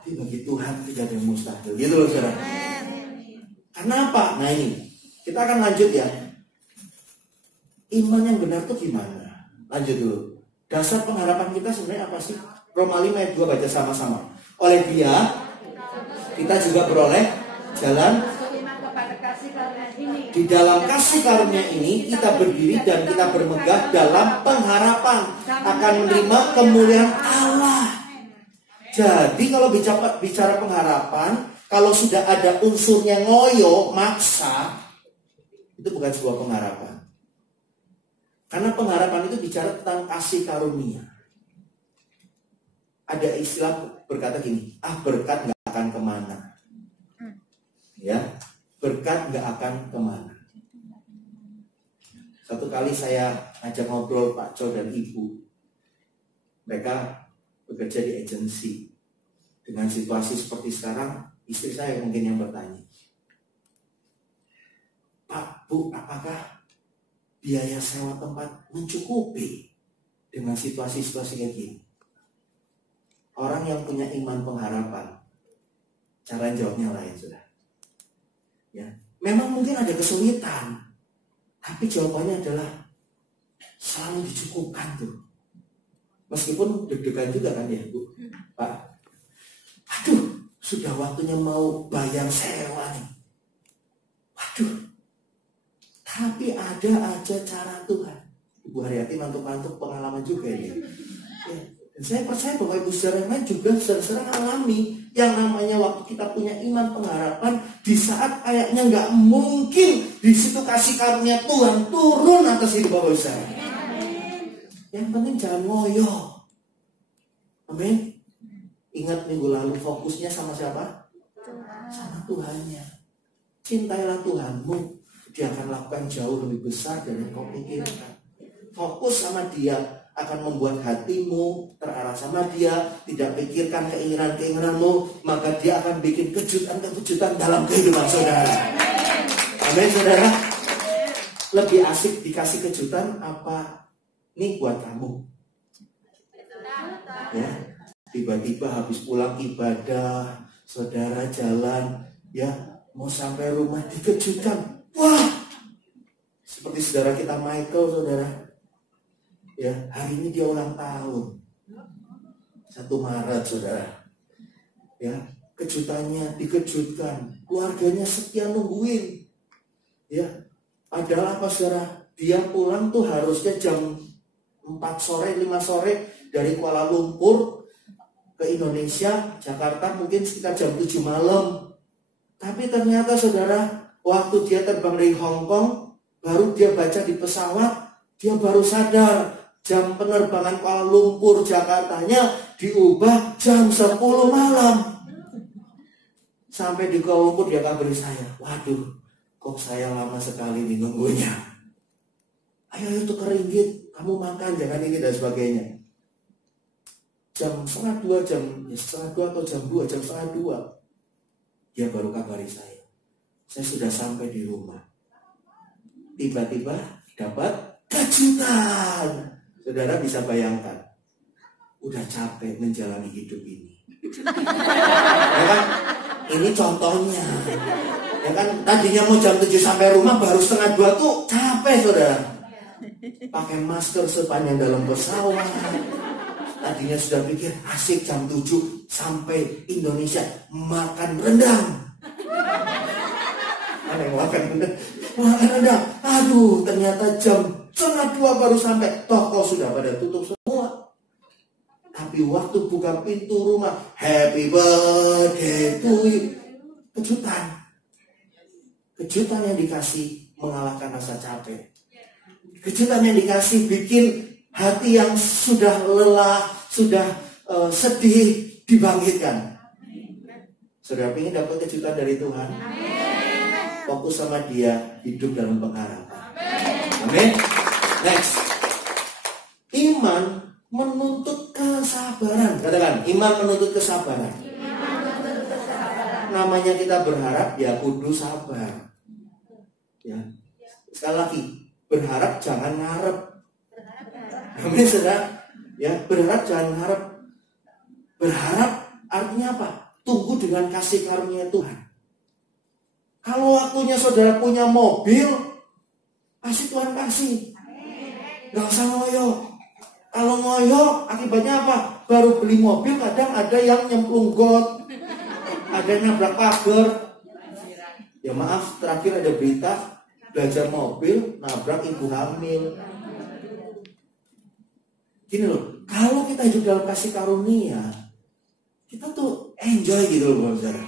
tapi bagi Tuhan tidak ada yang mustahil, gitu loh saudara. Karena apa? Nah ini, kita akan lanjut ya. Iman yang benar tuh gimana? Lanjut dulu. Dasar pengharapan kita sebenarnya apa sih? Roma 5 ayat 2 baca sama-sama. Oleh Dia kita juga beroleh jalan Di dalam kasih karunia ini kita berdiri dan kita bermegah dalam pengharapan akan menerima kemuliaan Allah. Jadi kalau bicara pengharapan, kalau sudah ada unsurnya ngoyo, maksa, itu bukan sebuah pengharapan. Karena pengharapan itu bicara tentang kasih karunia. Ada istilah berkata gini, berkat nggak akan kemana. Ya, berkat nggak akan kemana. Satu kali saya ajak ngobrol Pak Co dan Ibu. Mereka bekerja di agensi. Dengan situasi seperti sekarang, istri saya mungkin yang bertanya, Pak, Bu, apakah biaya sewa tempat mencukupi dengan situasi-situasi kayak gini? Orang yang punya iman pengharapan, cara jawabnya lain sudah. Ya, memang mungkin ada kesulitan, tapi jawabannya adalah selalu dicukupkan tuh. Meskipun deg-degan juga kan ya Bu, Pak. Aduh, sudah waktunya mau bayar sewa nih. Waduh, tapi ada aja cara Tuhan. Ibu Haryati mantuk-mantuk pengalaman juga ini. Ya. Dan saya percaya bahwa ibu saudara yang lain juga sering alami yang namanya waktu kita punya iman pengharapan di saat kayaknya nggak mungkin, di situ kasih karunia Tuhan turun atas hidup bapak saya. Yang penting jangan ngoyo. Amin. Ingat minggu lalu fokusnya sama siapa? Sama Tuhannya. Cintailah Tuhanmu, Dia akan lakukan jauh lebih besar dari yang kau pikirkan. Fokus sama Dia akan membuat hatimu terarah sama Dia, tidak pikirkan keinginan-keinginanmu, maka Dia akan bikin kejutan-kejutan dalam kehidupan saudara. Amin saudara. Lebih asik dikasih kejutan apa? Nih buat kamu. Ya, tiba-tiba habis pulang ibadah, saudara jalan, ya mau sampai rumah dikejutkan. Wah, seperti saudara kita Michael saudara. Ya, hari ini dia ulang tahun 1 Maret saudara. Ya, kejutannya dikejutkan, keluarganya setia nungguin. Ya, padahal apa saudara? Dia pulang tuh harusnya jam 4 sore, 5 sore dari Kuala Lumpur ke Indonesia, Jakarta mungkin sekitar jam 7 malam. Tapi ternyata saudara, waktu dia terbang dari Hong Kong, baru dia baca di pesawat, dia baru sadar jam penerbangan Kuala Lumpur Jakartanya diubah jam 10 malam. Sampai di Kuala Lumpur dia kabari saya, waduh, kok saya lama sekali nih nunggunya. Ayo tukar ringgit, kamu makan, jangan ini dan sebagainya. Jam 1:30, jam 1:30 atau jam 2, jam 1:30 dia baru kabari saya sudah sampai di rumah. Tiba-tiba dapat kejutan. Saudara bisa bayangkan, udah capek menjalani hidup ini. Ya kan? Ini contohnya. Ya kan, tadinya mau jam 7 sampai rumah, baru 1:30 tuh capek saudara. Pakai masker sepanjang dalam pesawat. Tadinya sudah pikir asik jam 7 sampai Indonesia makan rendang. Ada yang makan rendang. Aduh, ternyata jam 1:30 baru sampai. Toko sudah pada tutup semua. Tapi waktu buka pintu rumah, happy birthday to you. Kejutan. Kejutan yang dikasih mengalahkan rasa capek. Kejutan yang dikasih bikin hati yang sudah lelah, sudah sedih dibangkitkan. Saudara ingin dapat kejutan dari Tuhan? Fokus sama Dia, hidup dalam pengharapan. Amin. Next. Iman menuntut kesabaran. Katakan, iman menuntut kesabaran. Namanya kita berharap, ya kudu sabar. Ya. Sekali lagi, berharap jangan ngarep. Amin, saudara. Ya, berharap jangan ngarep. Berharap artinya apa? Tunggu dengan kasih karunia Tuhan. Kalau waktunya saudara punya mobil, pasti Tuhan kasih. Gak usah ngoyo. Kalau ngoyo, akibatnya apa? Baru beli mobil kadang ada yang nyemplung got, ada yang nabrak pagar. Ya maaf, terakhir ada berita belajar mobil, nabrak ibu hamil. Gini loh, kalau kita hidup dalam kasih karunia, kita tuh enjoy gitu loh, saudara.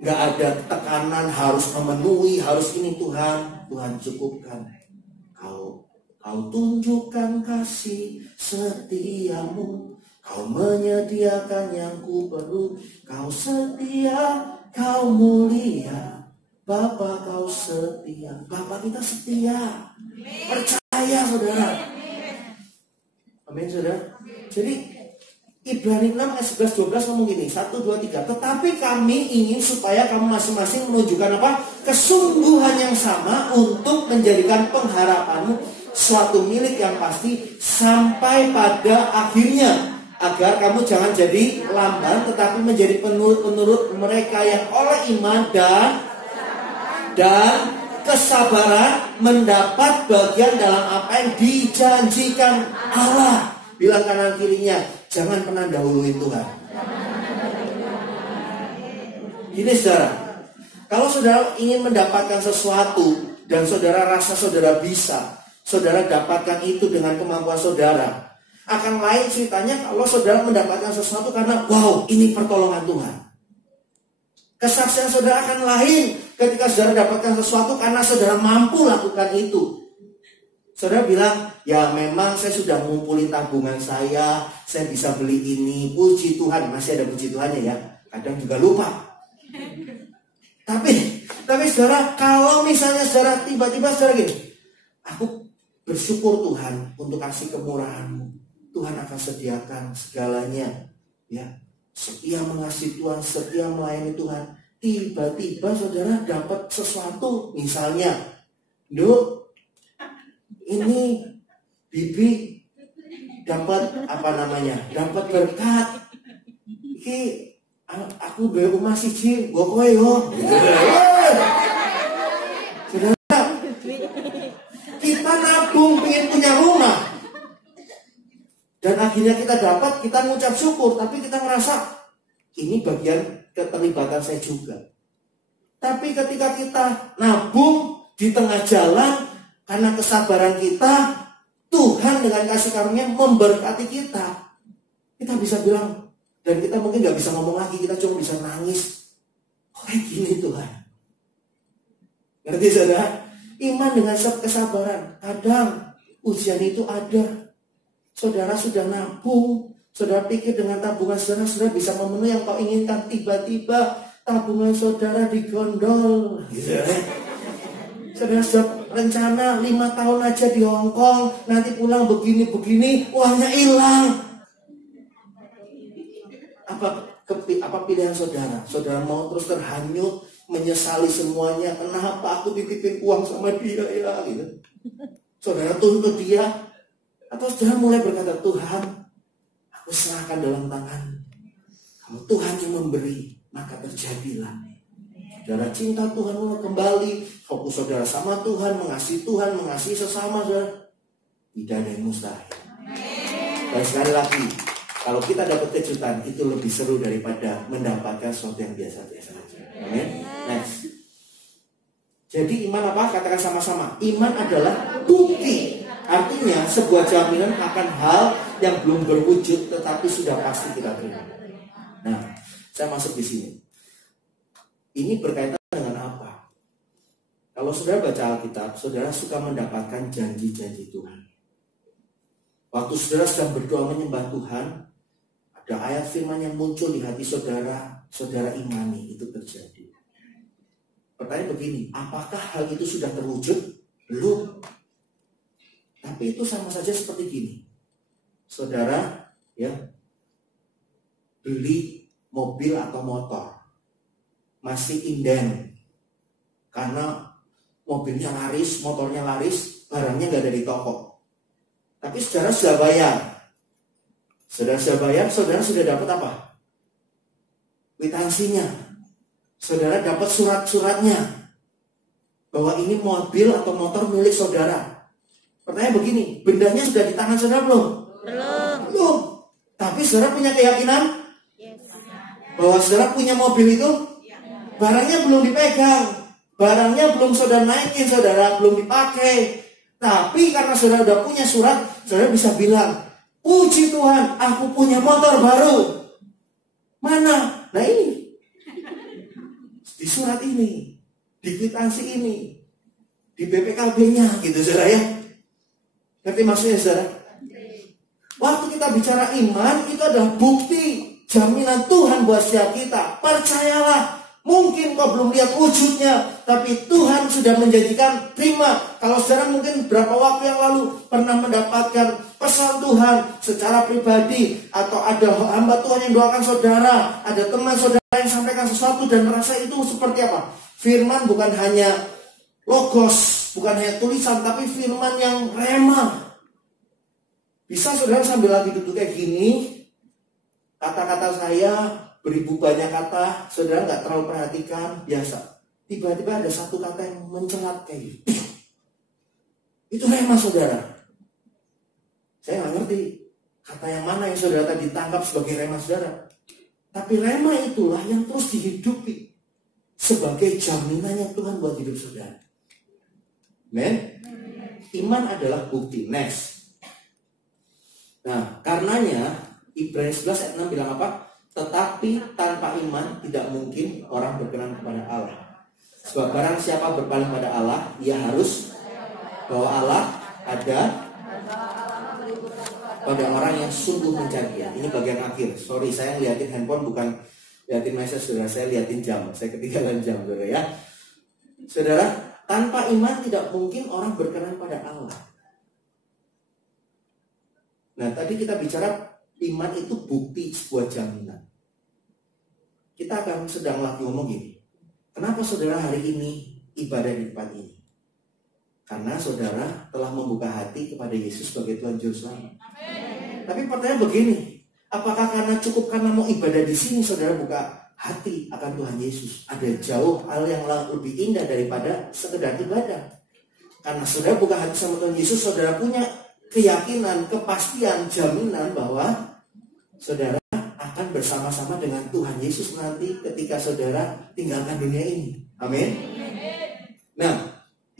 Gak ada tekanan harus memenuhi, harus ini. Tuhan cukupkan. Kau tunjukkan kasih setiamu, kau menyediakan yang ku perlu, kau setia, kau mulia, Bapa kau setia. Bapa kita setia. Percaya saudara. Amin saudara. Jadi Ibrani 6 ayat 11-12 ngomong gini, 1, 2, 3. Tetapi kami ingin supaya kamu masing-masing menunjukkan apa? Kesungguhan yang sama untuk menjadikan pengharapanmu suatu milik yang pasti sampai pada akhirnya, agar kamu jangan jadi lamban tetapi menjadi penurut mereka yang oleh iman dan kesabaran mendapat bagian dalam apa yang dijanjikan Allah. Bilang kanan kirinya, jangan pernah dahului Tuhan. Gini saudara, kalau saudara ingin mendapatkan sesuatu dan saudara rasa saudara bisa, saudara dapatkan itu dengan kemampuan saudara. Akan lain ceritanya kalau saudara mendapatkan sesuatu karena wow, ini pertolongan Tuhan. Kesaksian saudara akan lain ketika saudara dapatkan sesuatu karena saudara mampu lakukan itu. Saudara bilang, ya memang saya sudah ngumpulin tabungan saya bisa beli ini. Puji Tuhan, masih ada puji Tuhannya ya. Kadang juga lupa. Tapi saudara, kalau misalnya saudara tiba-tiba saudara gini, aku bersyukur Tuhan untuk kasih kemurahan-Mu. Tuhan akan sediakan segalanya. Ya, setia mengasihi Tuhan, setia melayani Tuhan. Tiba-tiba saudara dapat sesuatu, misalnya, Duk, ini Bibi dapat apa namanya? Dapat berkat. Iki aku duwe omah siji, nggo kowe yo. Saudara, kita nabung pengen punya rumah. Dan akhirnya kita dapat, kita mengucap syukur, tapi kita ngerasa ini bagian keterlibatan saya juga. Tapi ketika kita nabung di tengah jalan, karena kesabaran kita, Tuhan dengan kasih karunia memberkati kita. Kita bisa bilang, dan kita mungkin gak bisa ngomong lagi, kita cuma bisa nangis. Kayak gini Tuhan. Ngerti saudara? Iman dengan kesabaran. Kadang ujian itu ada. Saudara sudah nabung, saudara pikir dengan tabungan saudara bisa memenuhi yang kau inginkan. Tiba-tiba tabungan saudara digondol. Saudara sudah rencana 5 tahun aja di Hong Kong, nanti pulang begini-begini, uangnya hilang. Apa pilihan saudara? Saudara mau terus terhanyut, menyesali semuanya. Kenapa aku titipin uang sama dia ya? Gitu. Saudara tuntut dia, atau saudara mulai berkata, Tuhan, aku serahkan dalam tangan. Kalau Tuhan yang memberi, maka terjadilah. Saudara cinta Tuhan mulai kembali, fokus saudara sama Tuhan, mengasihi Tuhan, mengasihi sesama saudara. Tidak ada yang mustahil. Dan sekali lagi, kalau kita dapat kejutan, itu lebih seru daripada mendapatkan sesuatu yang biasa-biasa saja. Amin. Next. Jadi iman apa? Katakan sama-sama. Iman adalah bukti. Artinya sebuah jaminan akan hal yang belum berwujud tetapi sudah pasti kita terima. Nah, saya masuk di sini. Ini berkaitan dengan apa? Kalau saudara baca Alkitab, saudara suka mendapatkan janji-janji Tuhan. Waktu saudara sedang berdoa menyembah Tuhan, ada ayat firman yang muncul di hati saudara, saudara imani, itu terjadi. Pertanyaan begini, apakah hal itu sudah terwujud? Belum. Tapi itu sama saja seperti gini. Saudara ya beli mobil atau motor, masih inden karena mobilnya laris, motornya laris, barangnya nggak ada di toko. Tapi saudara sudah bayar. Saudara sudah dapat apa? Kwitansinya. Saudara dapat surat-suratnya bahwa ini mobil atau motor milik saudara. Pertanyaan begini, bendanya sudah di tangan saudara belum? Belum. Tapi saudara punya keyakinan bahwa saudara punya mobil itu, barangnya belum dipegang, Barangnya belum saudara naikin, saudara, belum dipakai. Tapi karena saudara udah punya surat, saudara bisa bilang, puji Tuhan, aku punya motor baru. Mana? Nah ini. Di surat ini, di kwitansi ini, di BPKB-nya gitu saudara ya. Ngerti maksudnya saudara? Waktu kita bicara iman, itu adalah bukti jaminan Tuhan buat setiap kita. Percayalah. Mungkin kau belum lihat wujudnya, tapi Tuhan sudah menjanjikan. Terima. Kalau saudara mungkin berapa waktu yang lalu pernah mendapatkan pesan Tuhan secara pribadi, atau ada hamba Tuhan yang doakan saudara, ada teman saudara yang sampaikan sesuatu dan merasa itu seperti apa? Firman bukan hanya logos, bukan hanya tulisan, tapi firman yang rema. Bisa saudara sambil lagi duduk kayak gini, kata-kata saya beribu banyak kata, saudara nggak terlalu perhatikan, biasa. Tiba-tiba ada satu kata yang mencelat kayak gitu. Itu rema saudara. Saya nggak ngerti kata yang mana yang saudara tadi tangkap sebagai rema saudara. Tapi rema itulah yang terus dihidupi sebagai jaminannya Tuhan buat hidup saudara. Amen. Iman adalah bukti. Next. Nah, karenanya Ibrani 11 ayat 6 bilang apa? Tetapi tanpa iman tidak mungkin orang berkenan kepada Allah. Sebab barang siapa berpaling pada Allah, ia harus bahwa Allah ada pada orang yang sungguh mencari. Ini bagian akhir. Sorry, saya liatin handphone, bukan liatin message saudara. Saya liatin jam. Saya ketinggalan jam saudara ya. Saudara, tanpa iman tidak mungkin orang berkenan pada Allah. Nah, tadi kita bicara iman itu bukti sebuah jaminan. Kita akan sedang lagi ngomong gini. Kenapa saudara hari ini ibadah di tempat ini? Karena saudara telah membuka hati kepada Yesus sebagai Tuhan Juru Selamat. Tapi pertanyaan begini, apakah karena mau ibadah di sini saudara buka hati akan Tuhan Yesus? Ada jauh hal yang lebih indah daripada sekedar ibadah. Karena saudara buka hati sama Tuhan Yesus, saudara punya keyakinan, kepastian, jaminan bahwa saudara akan bersama-sama dengan Tuhan Yesus nanti ketika saudara tinggalkan dunia ini. Amin. Nah,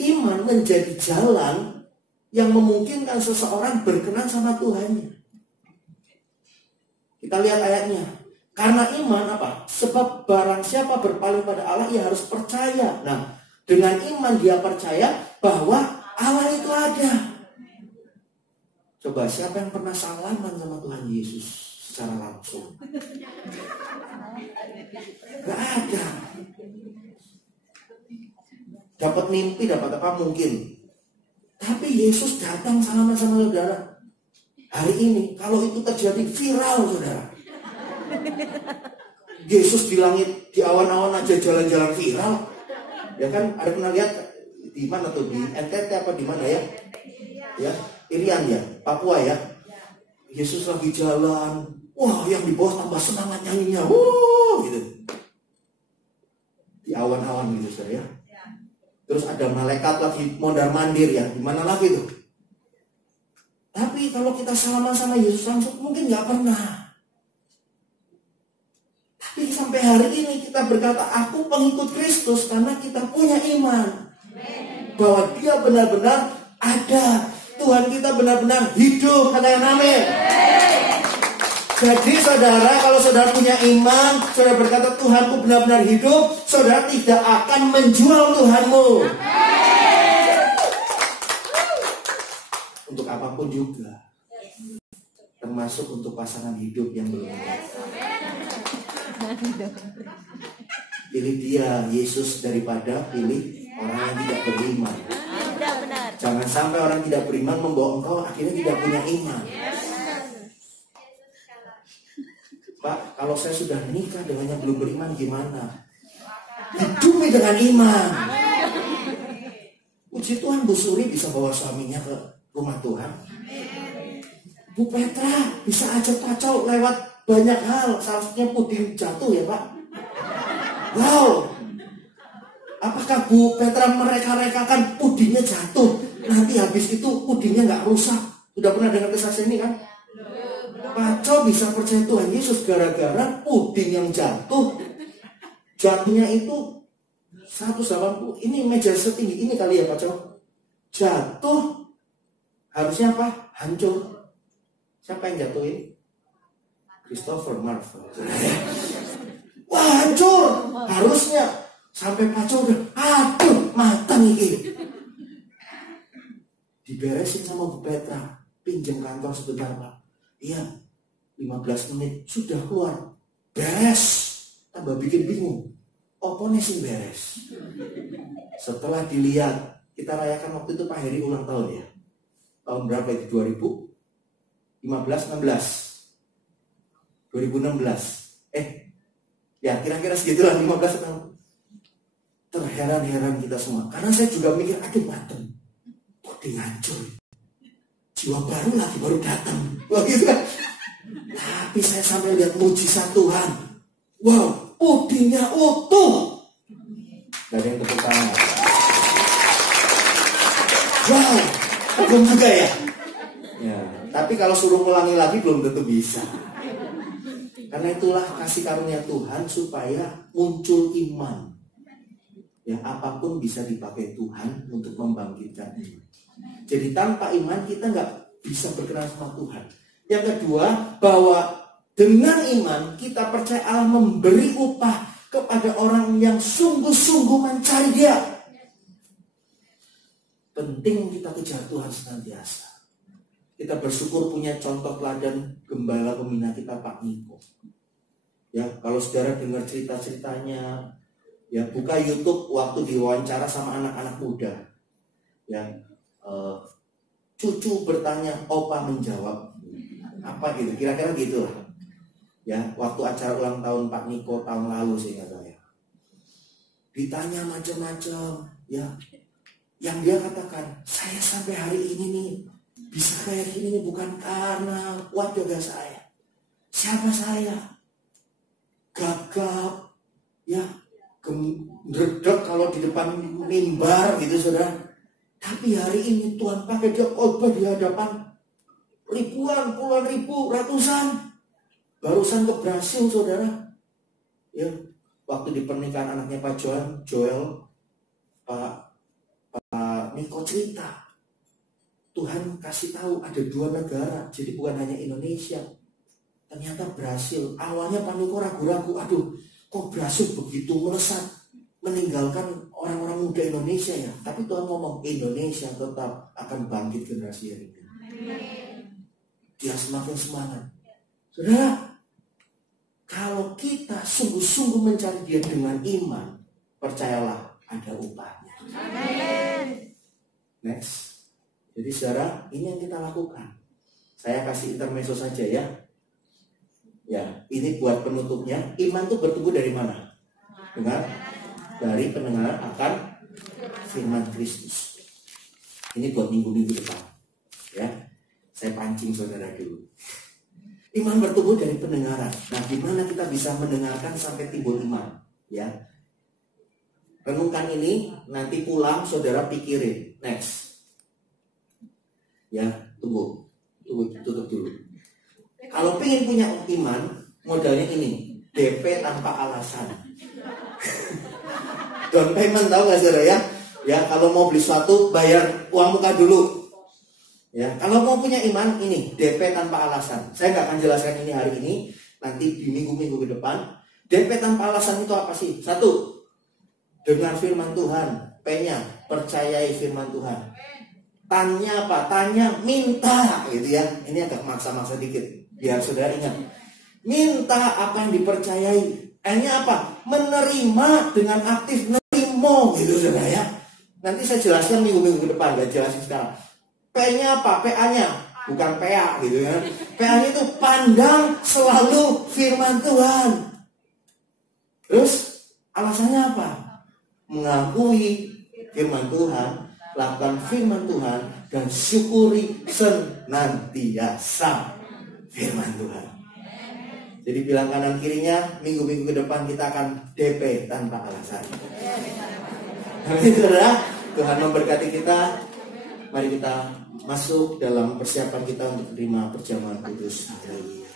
iman menjadi jalan yang memungkinkan seseorang berkenan sama Tuhannya. Kita lihat ayatnya. Karena iman apa? Sebab barang siapa berpaling pada Allah, ia harus percaya. Nah, dengan iman dia percaya bahwa Allah itu ada. Coba siapa yang pernah salaman sama Tuhan Yesus secara langsung? Gak ada. Dapat mimpi, dapat apa mungkin. Tapi Yesus datang salaman sama saudara. Hari ini kalau itu terjadi viral saudara. Yesus di langit, di awan-awan aja jalan-jalan viral. Ya kan, ada pernah lihat di mana tuh, di NTT apa di mana ya? Ya, Irian ya, Papua ya. Yesus lagi jalan, wah yang di bawah tambah semangat nyanyinya, gitu. Di awan-awan gitu saya. Terus ada malaikat lagi mondar-mandir ya, di mana lagi tuh? Tapi kalau kita salaman sama Yesus langsung mungkin nggak pernah. Tapi sampai hari ini kita berkata, aku pengikut Kristus karena kita punya iman bahwa Dia benar-benar ada. Tuhan kita benar-benar hidup. Katakan amin. Jadi saudara, kalau saudara punya iman, saudara berkata Tuhanku benar-benar hidup, saudara tidak akan menjual Tuhanmu. Untuk apapun juga, termasuk untuk pasangan hidup yang belum ada. Pilih dia, Yesus, daripada pilih orang yang tidak beriman. Jangan sampai orang tidak beriman membawa engkau akhirnya tidak punya iman. Pak, kalau saya sudah nikah dengan yang belum beriman gimana? Hidupi dengan iman. Puji Tuhan, Bu Suri bisa bawa suaminya ke rumah Tuhan. Bu Petra bisa ajak kacau lewat banyak hal. Salah satunya puding jatuh ya Pak. Wow. Apakah Bu Petra mereka-rekakan pudingnya jatuh? Nanti habis itu pudingnya nggak rusak. Sudah pernah dengar kesaksian ini kan? Kacau bisa percaya Tuhan Yesus gara-gara puding yang jatuh. Jatuhnya itu 180, ini meja setinggi ini kali ya Pak Cok. Jatuh, harusnya apa? Hancur. Siapa yang jatuhin? Christopher Marvel. Wah, hancur. Harusnya sampai Pak Cok udah, aduh, matang ini. Diberesin sama Bu Petra. Pinjam kantor sebentar Pak. Iya, 15 menit sudah keluar. Beres. Tambah bikin bingung. Opone sih beres. Setelah dilihat, kita rayakan waktu itu Pak Heri ulang tahun ya. Tahun berapa itu? 2016. Ya kira-kira segitulah 15 tahun. Terheran-heran kita semua. Karena saya juga mikir, aduh mateng. Puding hancur. Jiwa baru lagi baru datang. Wah gitu kan. Tapi saya sampai lihat mujizat Tuhan. Wow, pudingnya utuh. Gak ada yang tepuk tangan. Wow, belum juga ya. Ya, tapi kalau suruh ulangi lagi belum tentu bisa. Karena itulah kasih karunia Tuhan supaya muncul iman. Ya, apapun bisa dipakai Tuhan untuk membangkitkan iman. Jadi tanpa iman kita nggak bisa berkenan sama Tuhan. Yang kedua, bahwa dengan iman kita percaya Allah memberi upah kepada orang yang sungguh-sungguh mencari Dia. Penting kita kejar Tuhan senantiasa. Kita bersyukur punya contoh teladan gembala pembina kita Pak Niko. Ya, kalau saudara dengar cerita-ceritanya, ya buka YouTube waktu diwawancara sama anak-anak muda. Ya, cucu bertanya, opa menjawab. Apa gitu, kira-kira gitu lah. Ya, waktu acara ulang tahun Pak Niko tahun lalu sih katanya. Ditanya macam-macam, ya. Yang dia katakan, saya sampai hari ini nih bisa kayak gini nih bukan karena kuat yoga saya. Siapa saya? Gagap, ya, gerdek kalau di depan mimbar gitu saudara. Tapi hari ini Tuhan pakai dia khotbah di hadapan ribuan, puluhan ribu, ratusan. Barusan ke Brasil saudara. Ya, waktu di pernikahan anaknya Pak Joel, Pak Niko cerita. Tuhan kasih tahu ada 2 negara, jadi bukan hanya Indonesia. Ternyata Brasil. Awalnya Pak Niko ragu-ragu, aduh, kok Brasil begitu melesat meninggalkan orang-orang muda Indonesia ya. Tapi Tuhan ngomong Indonesia tetap akan bangkit generasi yang ini. Dia semakin semangat. Saudara, kalau kita sungguh-sungguh mencari Dia dengan iman, percayalah ada upahnya. Next. Jadi saudara, ini yang kita lakukan. Saya kasih intermezzo saja ya. Ya, ini buat penutupnya. Iman itu bertumbuh dari mana? Dari pendengaran akan firman Kristus. Ini buat minggu-minggu depan. Ya, saya pancing saudara dulu. Iman bertumbuh dari pendengaran. Nah, gimana kita bisa mendengarkan sampai timbul iman? Ya, renungkan ini. Nanti pulang saudara pikirin. Next. Ya, tunggu, tutup dulu. Kalau pengen punya iman, modalnya ini, DP tanpa alasan. Down payment, tahu nggak saudara ya? Ya, kalau mau beli sesuatu bayar uang muka dulu. Ya, kalau mau punya iman ini DP tanpa alasan. Saya nggak akan jelaskan ini hari ini, nanti di minggu-minggu ke depan. DP tanpa alasan itu apa sih? 1, dengar firman Tuhan. P-nya, percayai firman Tuhan. Tanya apa? Tanya, minta gitu ya. Ini agak maksa-maksa dikit biar saudara ingat. Minta apa yang dipercayai. N-nya apa? Menerima dengan aktif nerimo gitu saudara ya. Nanti saya jelaskan minggu-minggu ke depan, gak jelasin sekarang. P-nya apa? PA-nya bukan PA gitu ya. PA-nya itu pandang selalu firman Tuhan. Terus alasannya apa? Mengakui firman Tuhan, lakukan firman Tuhan, dan syukuri senantiasa firman Tuhan. Jadi bilang kanan kirinya, minggu-minggu ke depan kita akan DP tanpa alasan. Amin saudara, Tuhan memberkati kita. Mari kita masuk dalam persiapan kita untuk menerima perjamuan kudus. Haleluya.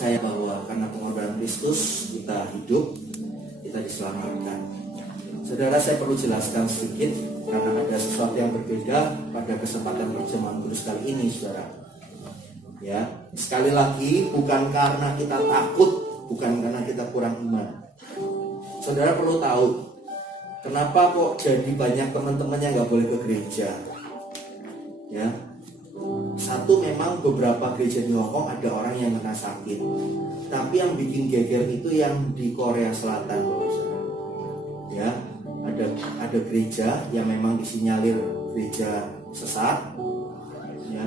percaya bahwa karena pengorbanan Kristus kita hidup, kita diselamatkan. Saudara, saya perlu jelaskan sedikit karena ada sesuatu yang berbeda pada kesempatan perjamuan kudus kali ini, saudara. Ya, sekali lagi bukan karena kita takut, bukan karena kita kurang iman. Saudara perlu tahu, kenapa kok jadi banyak teman-teman yang nggak boleh ke gereja? Ya, satu, memang beberapa gereja di Hongkong ada orang yang kena sakit. Tapi yang bikin geger itu yang di Korea Selatan, ya, ada gereja yang memang disinyalir gereja sesat, ya.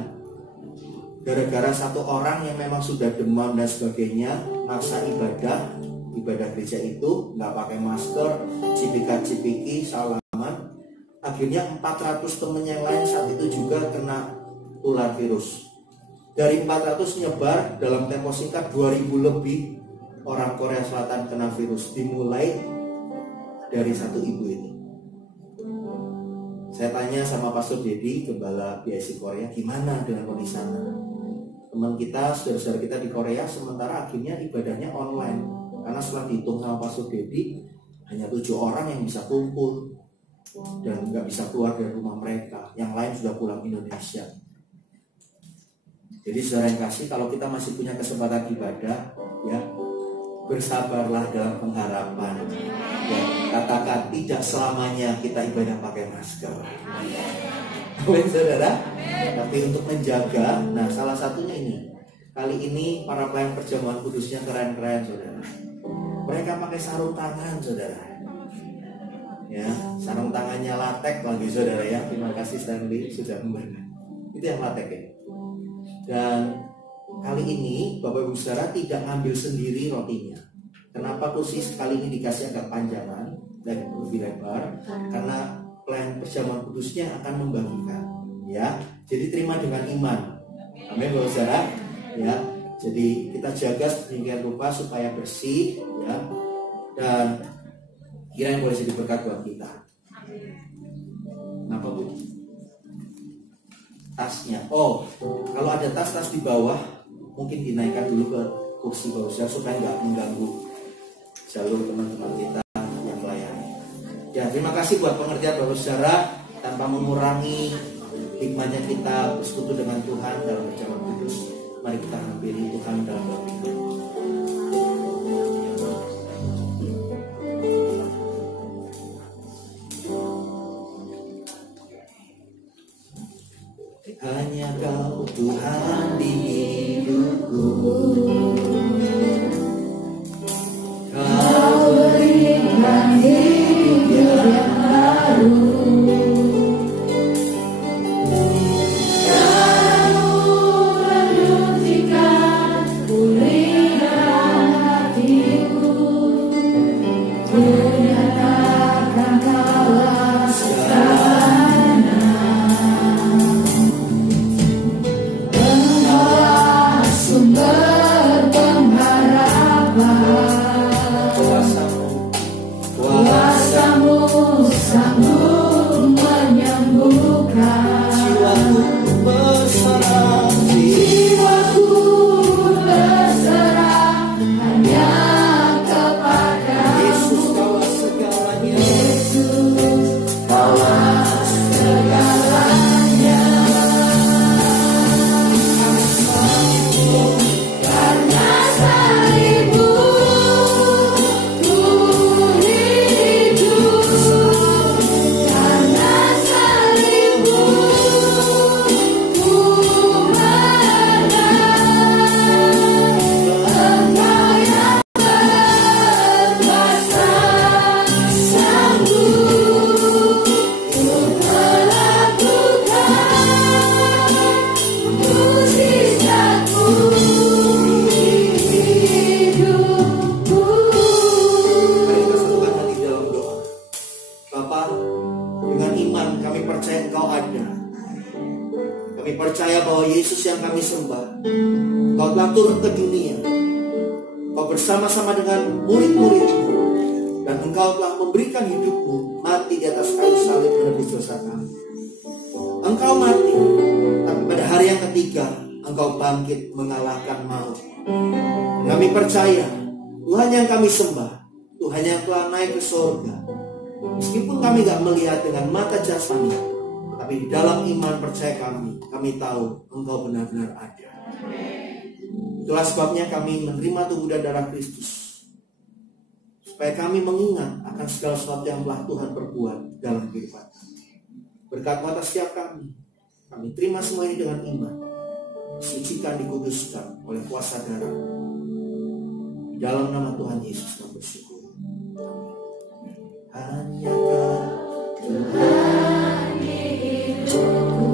Gara-gara satu orang yang memang sudah demam dan sebagainya, maksa ibadah gereja itu nggak pakai masker, cipika-cipiki, salaman. Akhirnya 400 temen yang lain saat itu juga kena tular virus. Dari 400 nyebar dalam tempo singkat 2000 lebih orang Korea Selatan kena virus, dimulai dari satu ibu ini. Saya tanya sama Pastor Dedi, Gembala BIC Korea, gimana dengan kondisi sana? Teman kita, saudara-saudara kita di Korea sementara akhirnya ibadahnya online. Karena setelah dihitung sama Pastor Dedi, hanya 7 orang yang bisa kumpul dan nggak bisa keluar dari rumah mereka. Yang lain sudah pulang Indonesia. Jadi saudara yang kasih, kalau kita masih punya kesempatan ibadah, ya, bersabarlah dalam pengharapan. Ya, katakan tidak selamanya kita ibadah pakai masker. Amin, saudara. Tapi untuk menjaga, nah salah satunya ini. Kali ini para pelayan perjamuan kudusnya keren-keren, saudara. Mereka pakai sarung tangan, saudara. Ya, sarung tangannya latek lagi, saudara ya. Terima kasih Stanley sudah memberi. Itu yang latek ya. Dan kali ini Bapak Ibu Saudara tidak ngambil sendiri rotinya. Kenapa kursi kali ini dikasih agak panjangan dan lebih lebar? Karena pelayan perjamuan kudusnya akan membagikan, ya. Jadi terima dengan iman. Amin, Bapak Saudara. Ya. Jadi kita jaga sedemikian rupa supaya bersih, ya. Dan kiranya boleh jadi berkat buat kita. Kenapa, Bu? Tasnya. Oh, kalau ada tas di bawah mungkin dinaikkan dulu ke kursi bawah supaya nggak mengganggu jalur teman-teman kita yang melayani. Ya, terima kasih buat pengertian Bapak Saudara, tanpa mengurangi hikmahnya kita bersekutu dengan Tuhan dalam perjamuan kudus. Mari kita hampiri Tuhan dalam doa. Hanya Kau Tuhan di hidupku. Kau berikan hidup yang baru. Kau menyucikan pulihkan hatiku. Ku nyatakan Kaulah segalanya. Sumber pengharapan, kuasa-Mu sanggup menyembuhkan. Jiwaku berserah hanya kepada-Mu. Yesus, Kaulah segalanya. Yesus, Kaulah segalanya. Karena salib-Mu ku hidup. Karena salib-Mu ku menang. Engkau yang berkuasa sanggup untuk melakukan mukjizat-Mu di hidupku. Mari kita satukan hati dalam doa. Bapa, dengan iman kami percaya Engkau ada. Kami percaya bahwa Yesus yang kami sembah, Kau telah turun ke dunia. Kau bersama-sama dengan murid-murid-Mu, dan Engkau telah memberikan hidup-Mu mati di atas kayu salib menebus dosa kami. Engkau mati, tapi pada hari yang ketiga Engkau bangkit mengalahkan maut. Kami percaya Tuhan yang kami sembah, Tuhan yang telah naik ke surga. Meskipun kami gak melihat dengan mata jasmani, tapi di dalam iman percaya kami tahu Engkau benar-benar ada. Itulah sebabnya kami menerima tubuh dan darah Kristus, supaya kami mengingat akan segala sesuatu yang telah Tuhan perbuat dalam kehidupan kami. Berkat atas setiap kami terima semua ini dengan iman, disucikan, dikuduskan oleh kuasa darah. Di dalam nama Tuhan Yesus kami bersyukur. Hanyakah Tuhan hidupku,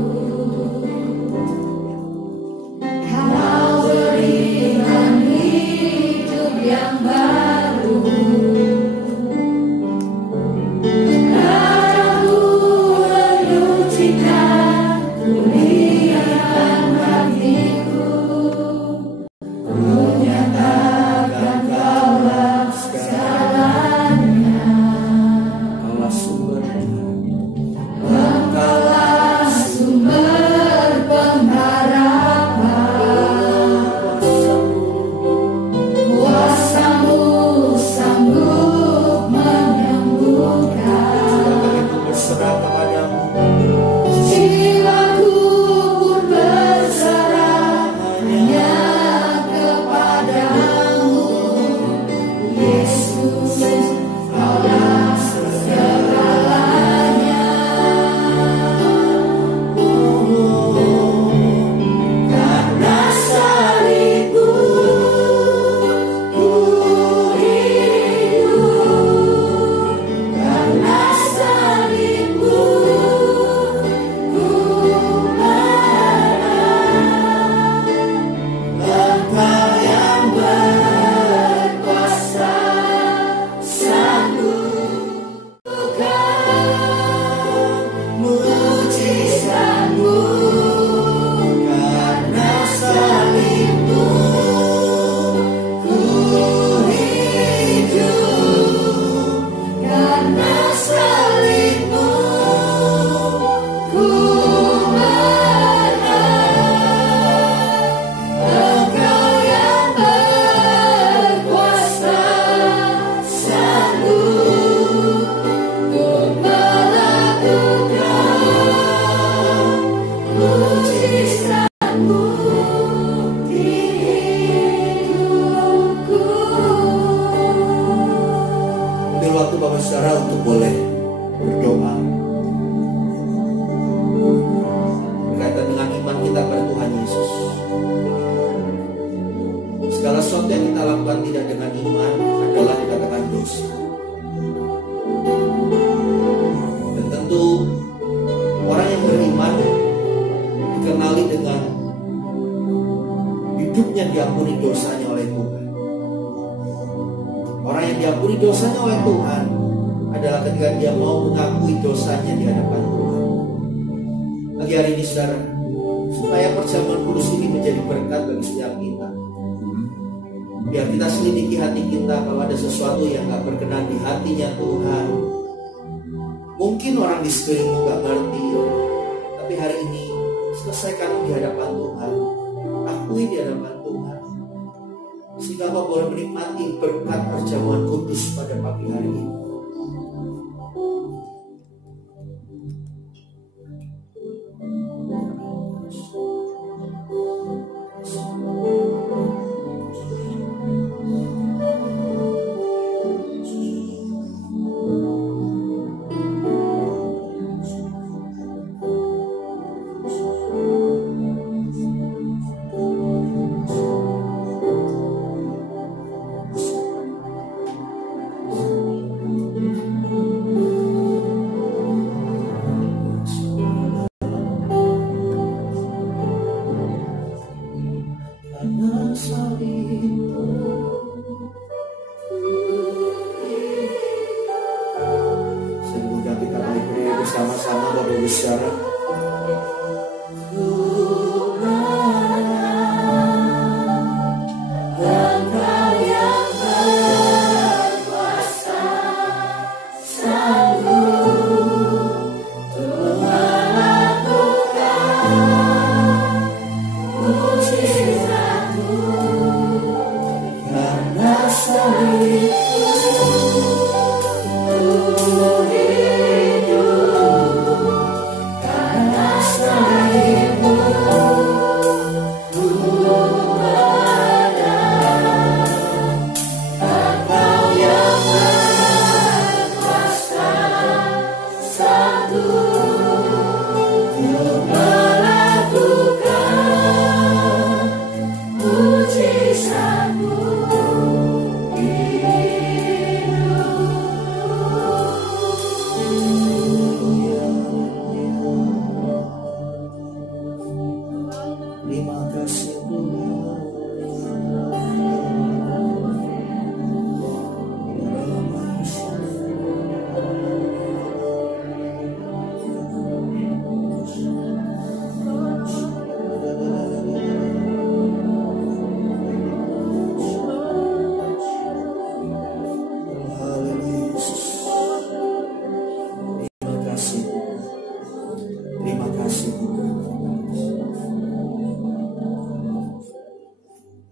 Kau berikan hidup yang baru. Darah-Mu menyucikan, pulihkan hatiku. Ku nyatakan Kaulah segalanya, Kaulah sumbernya, Engkaulah sumber pengharapan. Kuasa-Mu sanggup menyembuhkan. Berserah kepadamu, jiwaku pun berserah hanya kepadamu. Yesus, Kaulah segalanya. Karena salib-Mu ku hidup, karena salib-Mu ku menang. Engkau yang berkuasa, sanggup bukan mujizat-Mu. Karena salib-Mu ku hidup, karena salib-Mu ku menang. Engkau yang berkuasa, sanggup untuk melakukan mujizat-Mu di hidupku. Ambil waktu Bapak Saudara untuk boleh berdoa berkaitan dengan iman kita pada Tuhan Yesus. Segala sesuatu yang kita lakukan tidak dengan iman adalah dikatakan dosa. Dan tentu orang yang beriman dikenali dengan hidupnya diampuni dosanya oleh Tuhan. Orang yang diampuni dosanya oleh Tuhan adalah ketika dia mau mengakui dosanya di hadapan Tuhan. Pagi hari ini saudara, supaya perjamuan kudus ini menjadi berkat bagi setiap kita, biar kita selidiki hati kita. Kalau ada sesuatu yang gak berkenan di hatinya Tuhan, mungkin orang di sekelilingmu gak ngerti, tapi hari ini selesaikan di hadapan Tuhan, akui di hadapan Tuhan, sehingga kau boleh menikmati berkat perjamuan kudus pada pagi hari ini.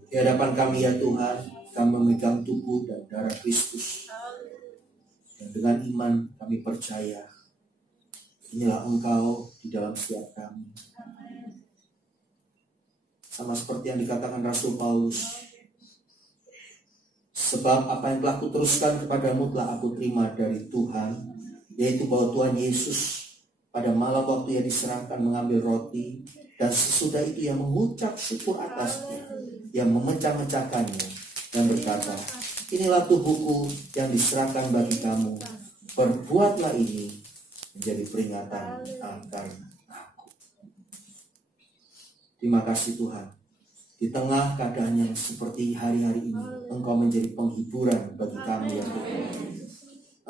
Di hadapan kami ya Tuhan, kami memegang tubuh dan darah Kristus. Dan dengan iman kami percaya, inilah Engkau di dalam setiap kami. Sama seperti yang dikatakan Rasul Paulus, sebab apa yang telah kuteruskan kepadamu telah aku terima dari Tuhan, yaitu bahwa Tuhan Yesus pada malam waktu ia diserahkan mengambil roti, dan sesudah itu ia mengucap syukur atasnya, yang memecah-mecahkannya dan berkata, inilah tubuhku yang diserahkan bagi kamu, perbuatlah ini menjadi peringatan akan aku. Terima kasih Tuhan, di tengah keadaan yang seperti hari-hari ini, Engkau menjadi penghiburan bagi kami ya Tuhan.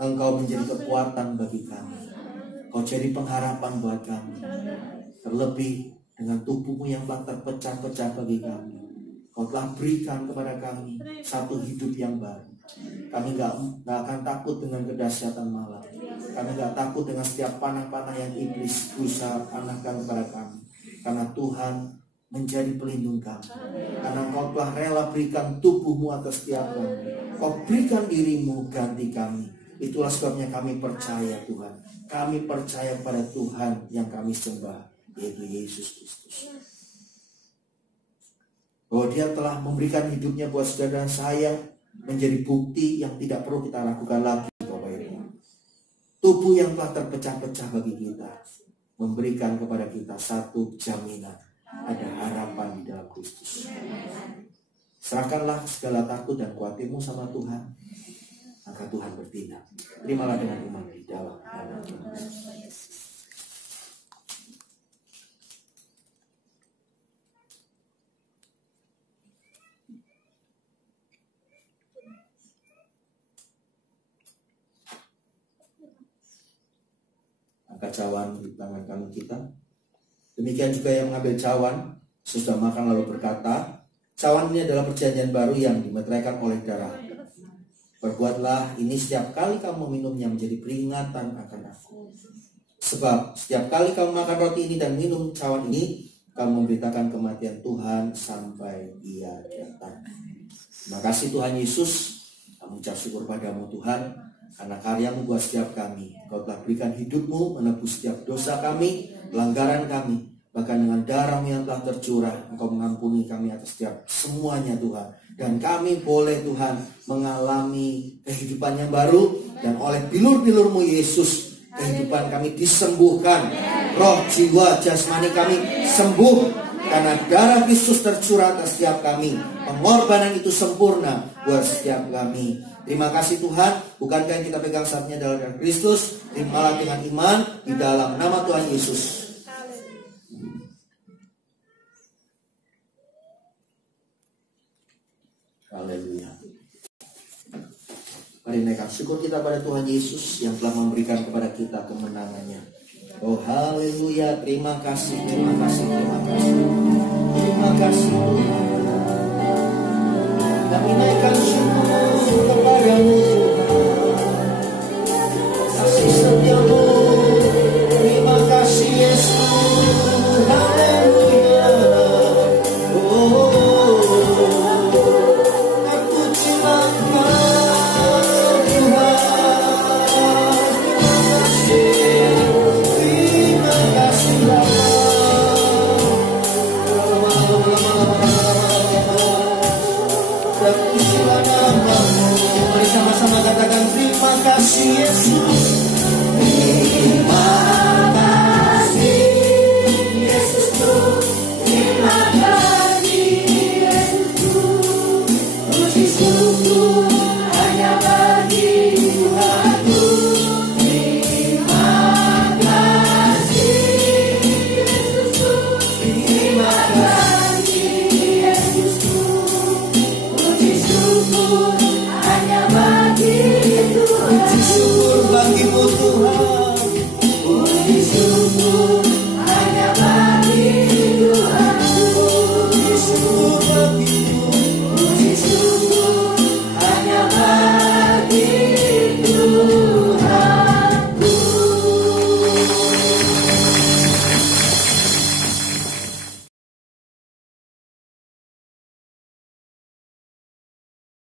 Engkau menjadi kekuatan bagi kami, Engkau jadi pengharapan buat kami. Terlebih dengan tubuhmu yang telah terpecah-pecah bagi kami, Kau telah berikan kepada kami satu hidup yang baru. Kami gak akan takut dengan kedahsyatan malam. Kami gak takut dengan setiap panah-panah yang iblis berusaha panahkan kepada kami. Karena Tuhan menjadi pelindung kami. Karena Kau telah rela berikan tubuhmu atas setiap kami. Kau berikan dirimu ganti kami. Itulah sebabnya kami percaya Tuhan. Kami percaya pada Tuhan yang kami sembah, yaitu Yesus Kristus. Bahwa Dia telah memberikan hidupnya buat saudara dan saya, menjadi bukti yang tidak perlu kita lakukan lagi, Bapak Ibu. Tubuh yang telah terpecah-pecah bagi kita memberikan kepada kita satu jaminan, ada harapan di dalam Kristus. Serahkanlah segala takut dan khawatirmu sama Tuhan, maka Tuhan bertindak. Terimalah dengan iman di dalam nama Yesus. Angkat cawan di tangan kanan kita. Demikian juga yang mengambil cawan sesudah makan lalu berkata, cawan ini adalah perjanjian baru yang dimeteraikan oleh darah. Perbuatlah ini setiap kali kamu meminumnya menjadi peringatan akan aku. Sebab setiap kali kamu makan roti ini dan minum cawan ini, kamu memberitakan kematian Tuhan sampai Ia datang. Terima kasih Tuhan Yesus. Kami ucap syukur padamu Tuhan, karena karya-Mu buat setiap kami. Kau telah berikan hidup-Mu menebus setiap dosa kami, pelanggaran kami. Bahkan dengan darah-Mu yang telah tercurah, Engkau mengampuni kami atas setiap semuanya Tuhan. Dan kami boleh Tuhan mengalami kehidupan yang baru. Dan oleh bilur-bilur-Mu Yesus, kehidupan kami disembuhkan. Roh, jiwa, jasmani kami sembuh. Karena darah Kristus tercurah atas setiap kami. Pengorbanan itu sempurna buat setiap kami. Terima kasih Tuhan. Bukankah yang kita pegang saatnya adalah darah Kristus? Terimalah dengan iman di dalam nama Tuhan Yesus. Haleluya. Mari naikkan syukur kita pada Tuhan Yesus yang telah memberikan kepada kita kemenangannya. Oh haleluya. Terima kasih, terima kasih, terima kasih. Terima kasih Tuhan. Kami naikkan syukur kepadamu Tuhan. Kasih setiamu. Terima kasih Yesus. Haleluya. Aku cintakan Tuhan. Terima kasih Bapa. Terpujilah namamu. Mari sama-sama katakan terima kasih Yesus.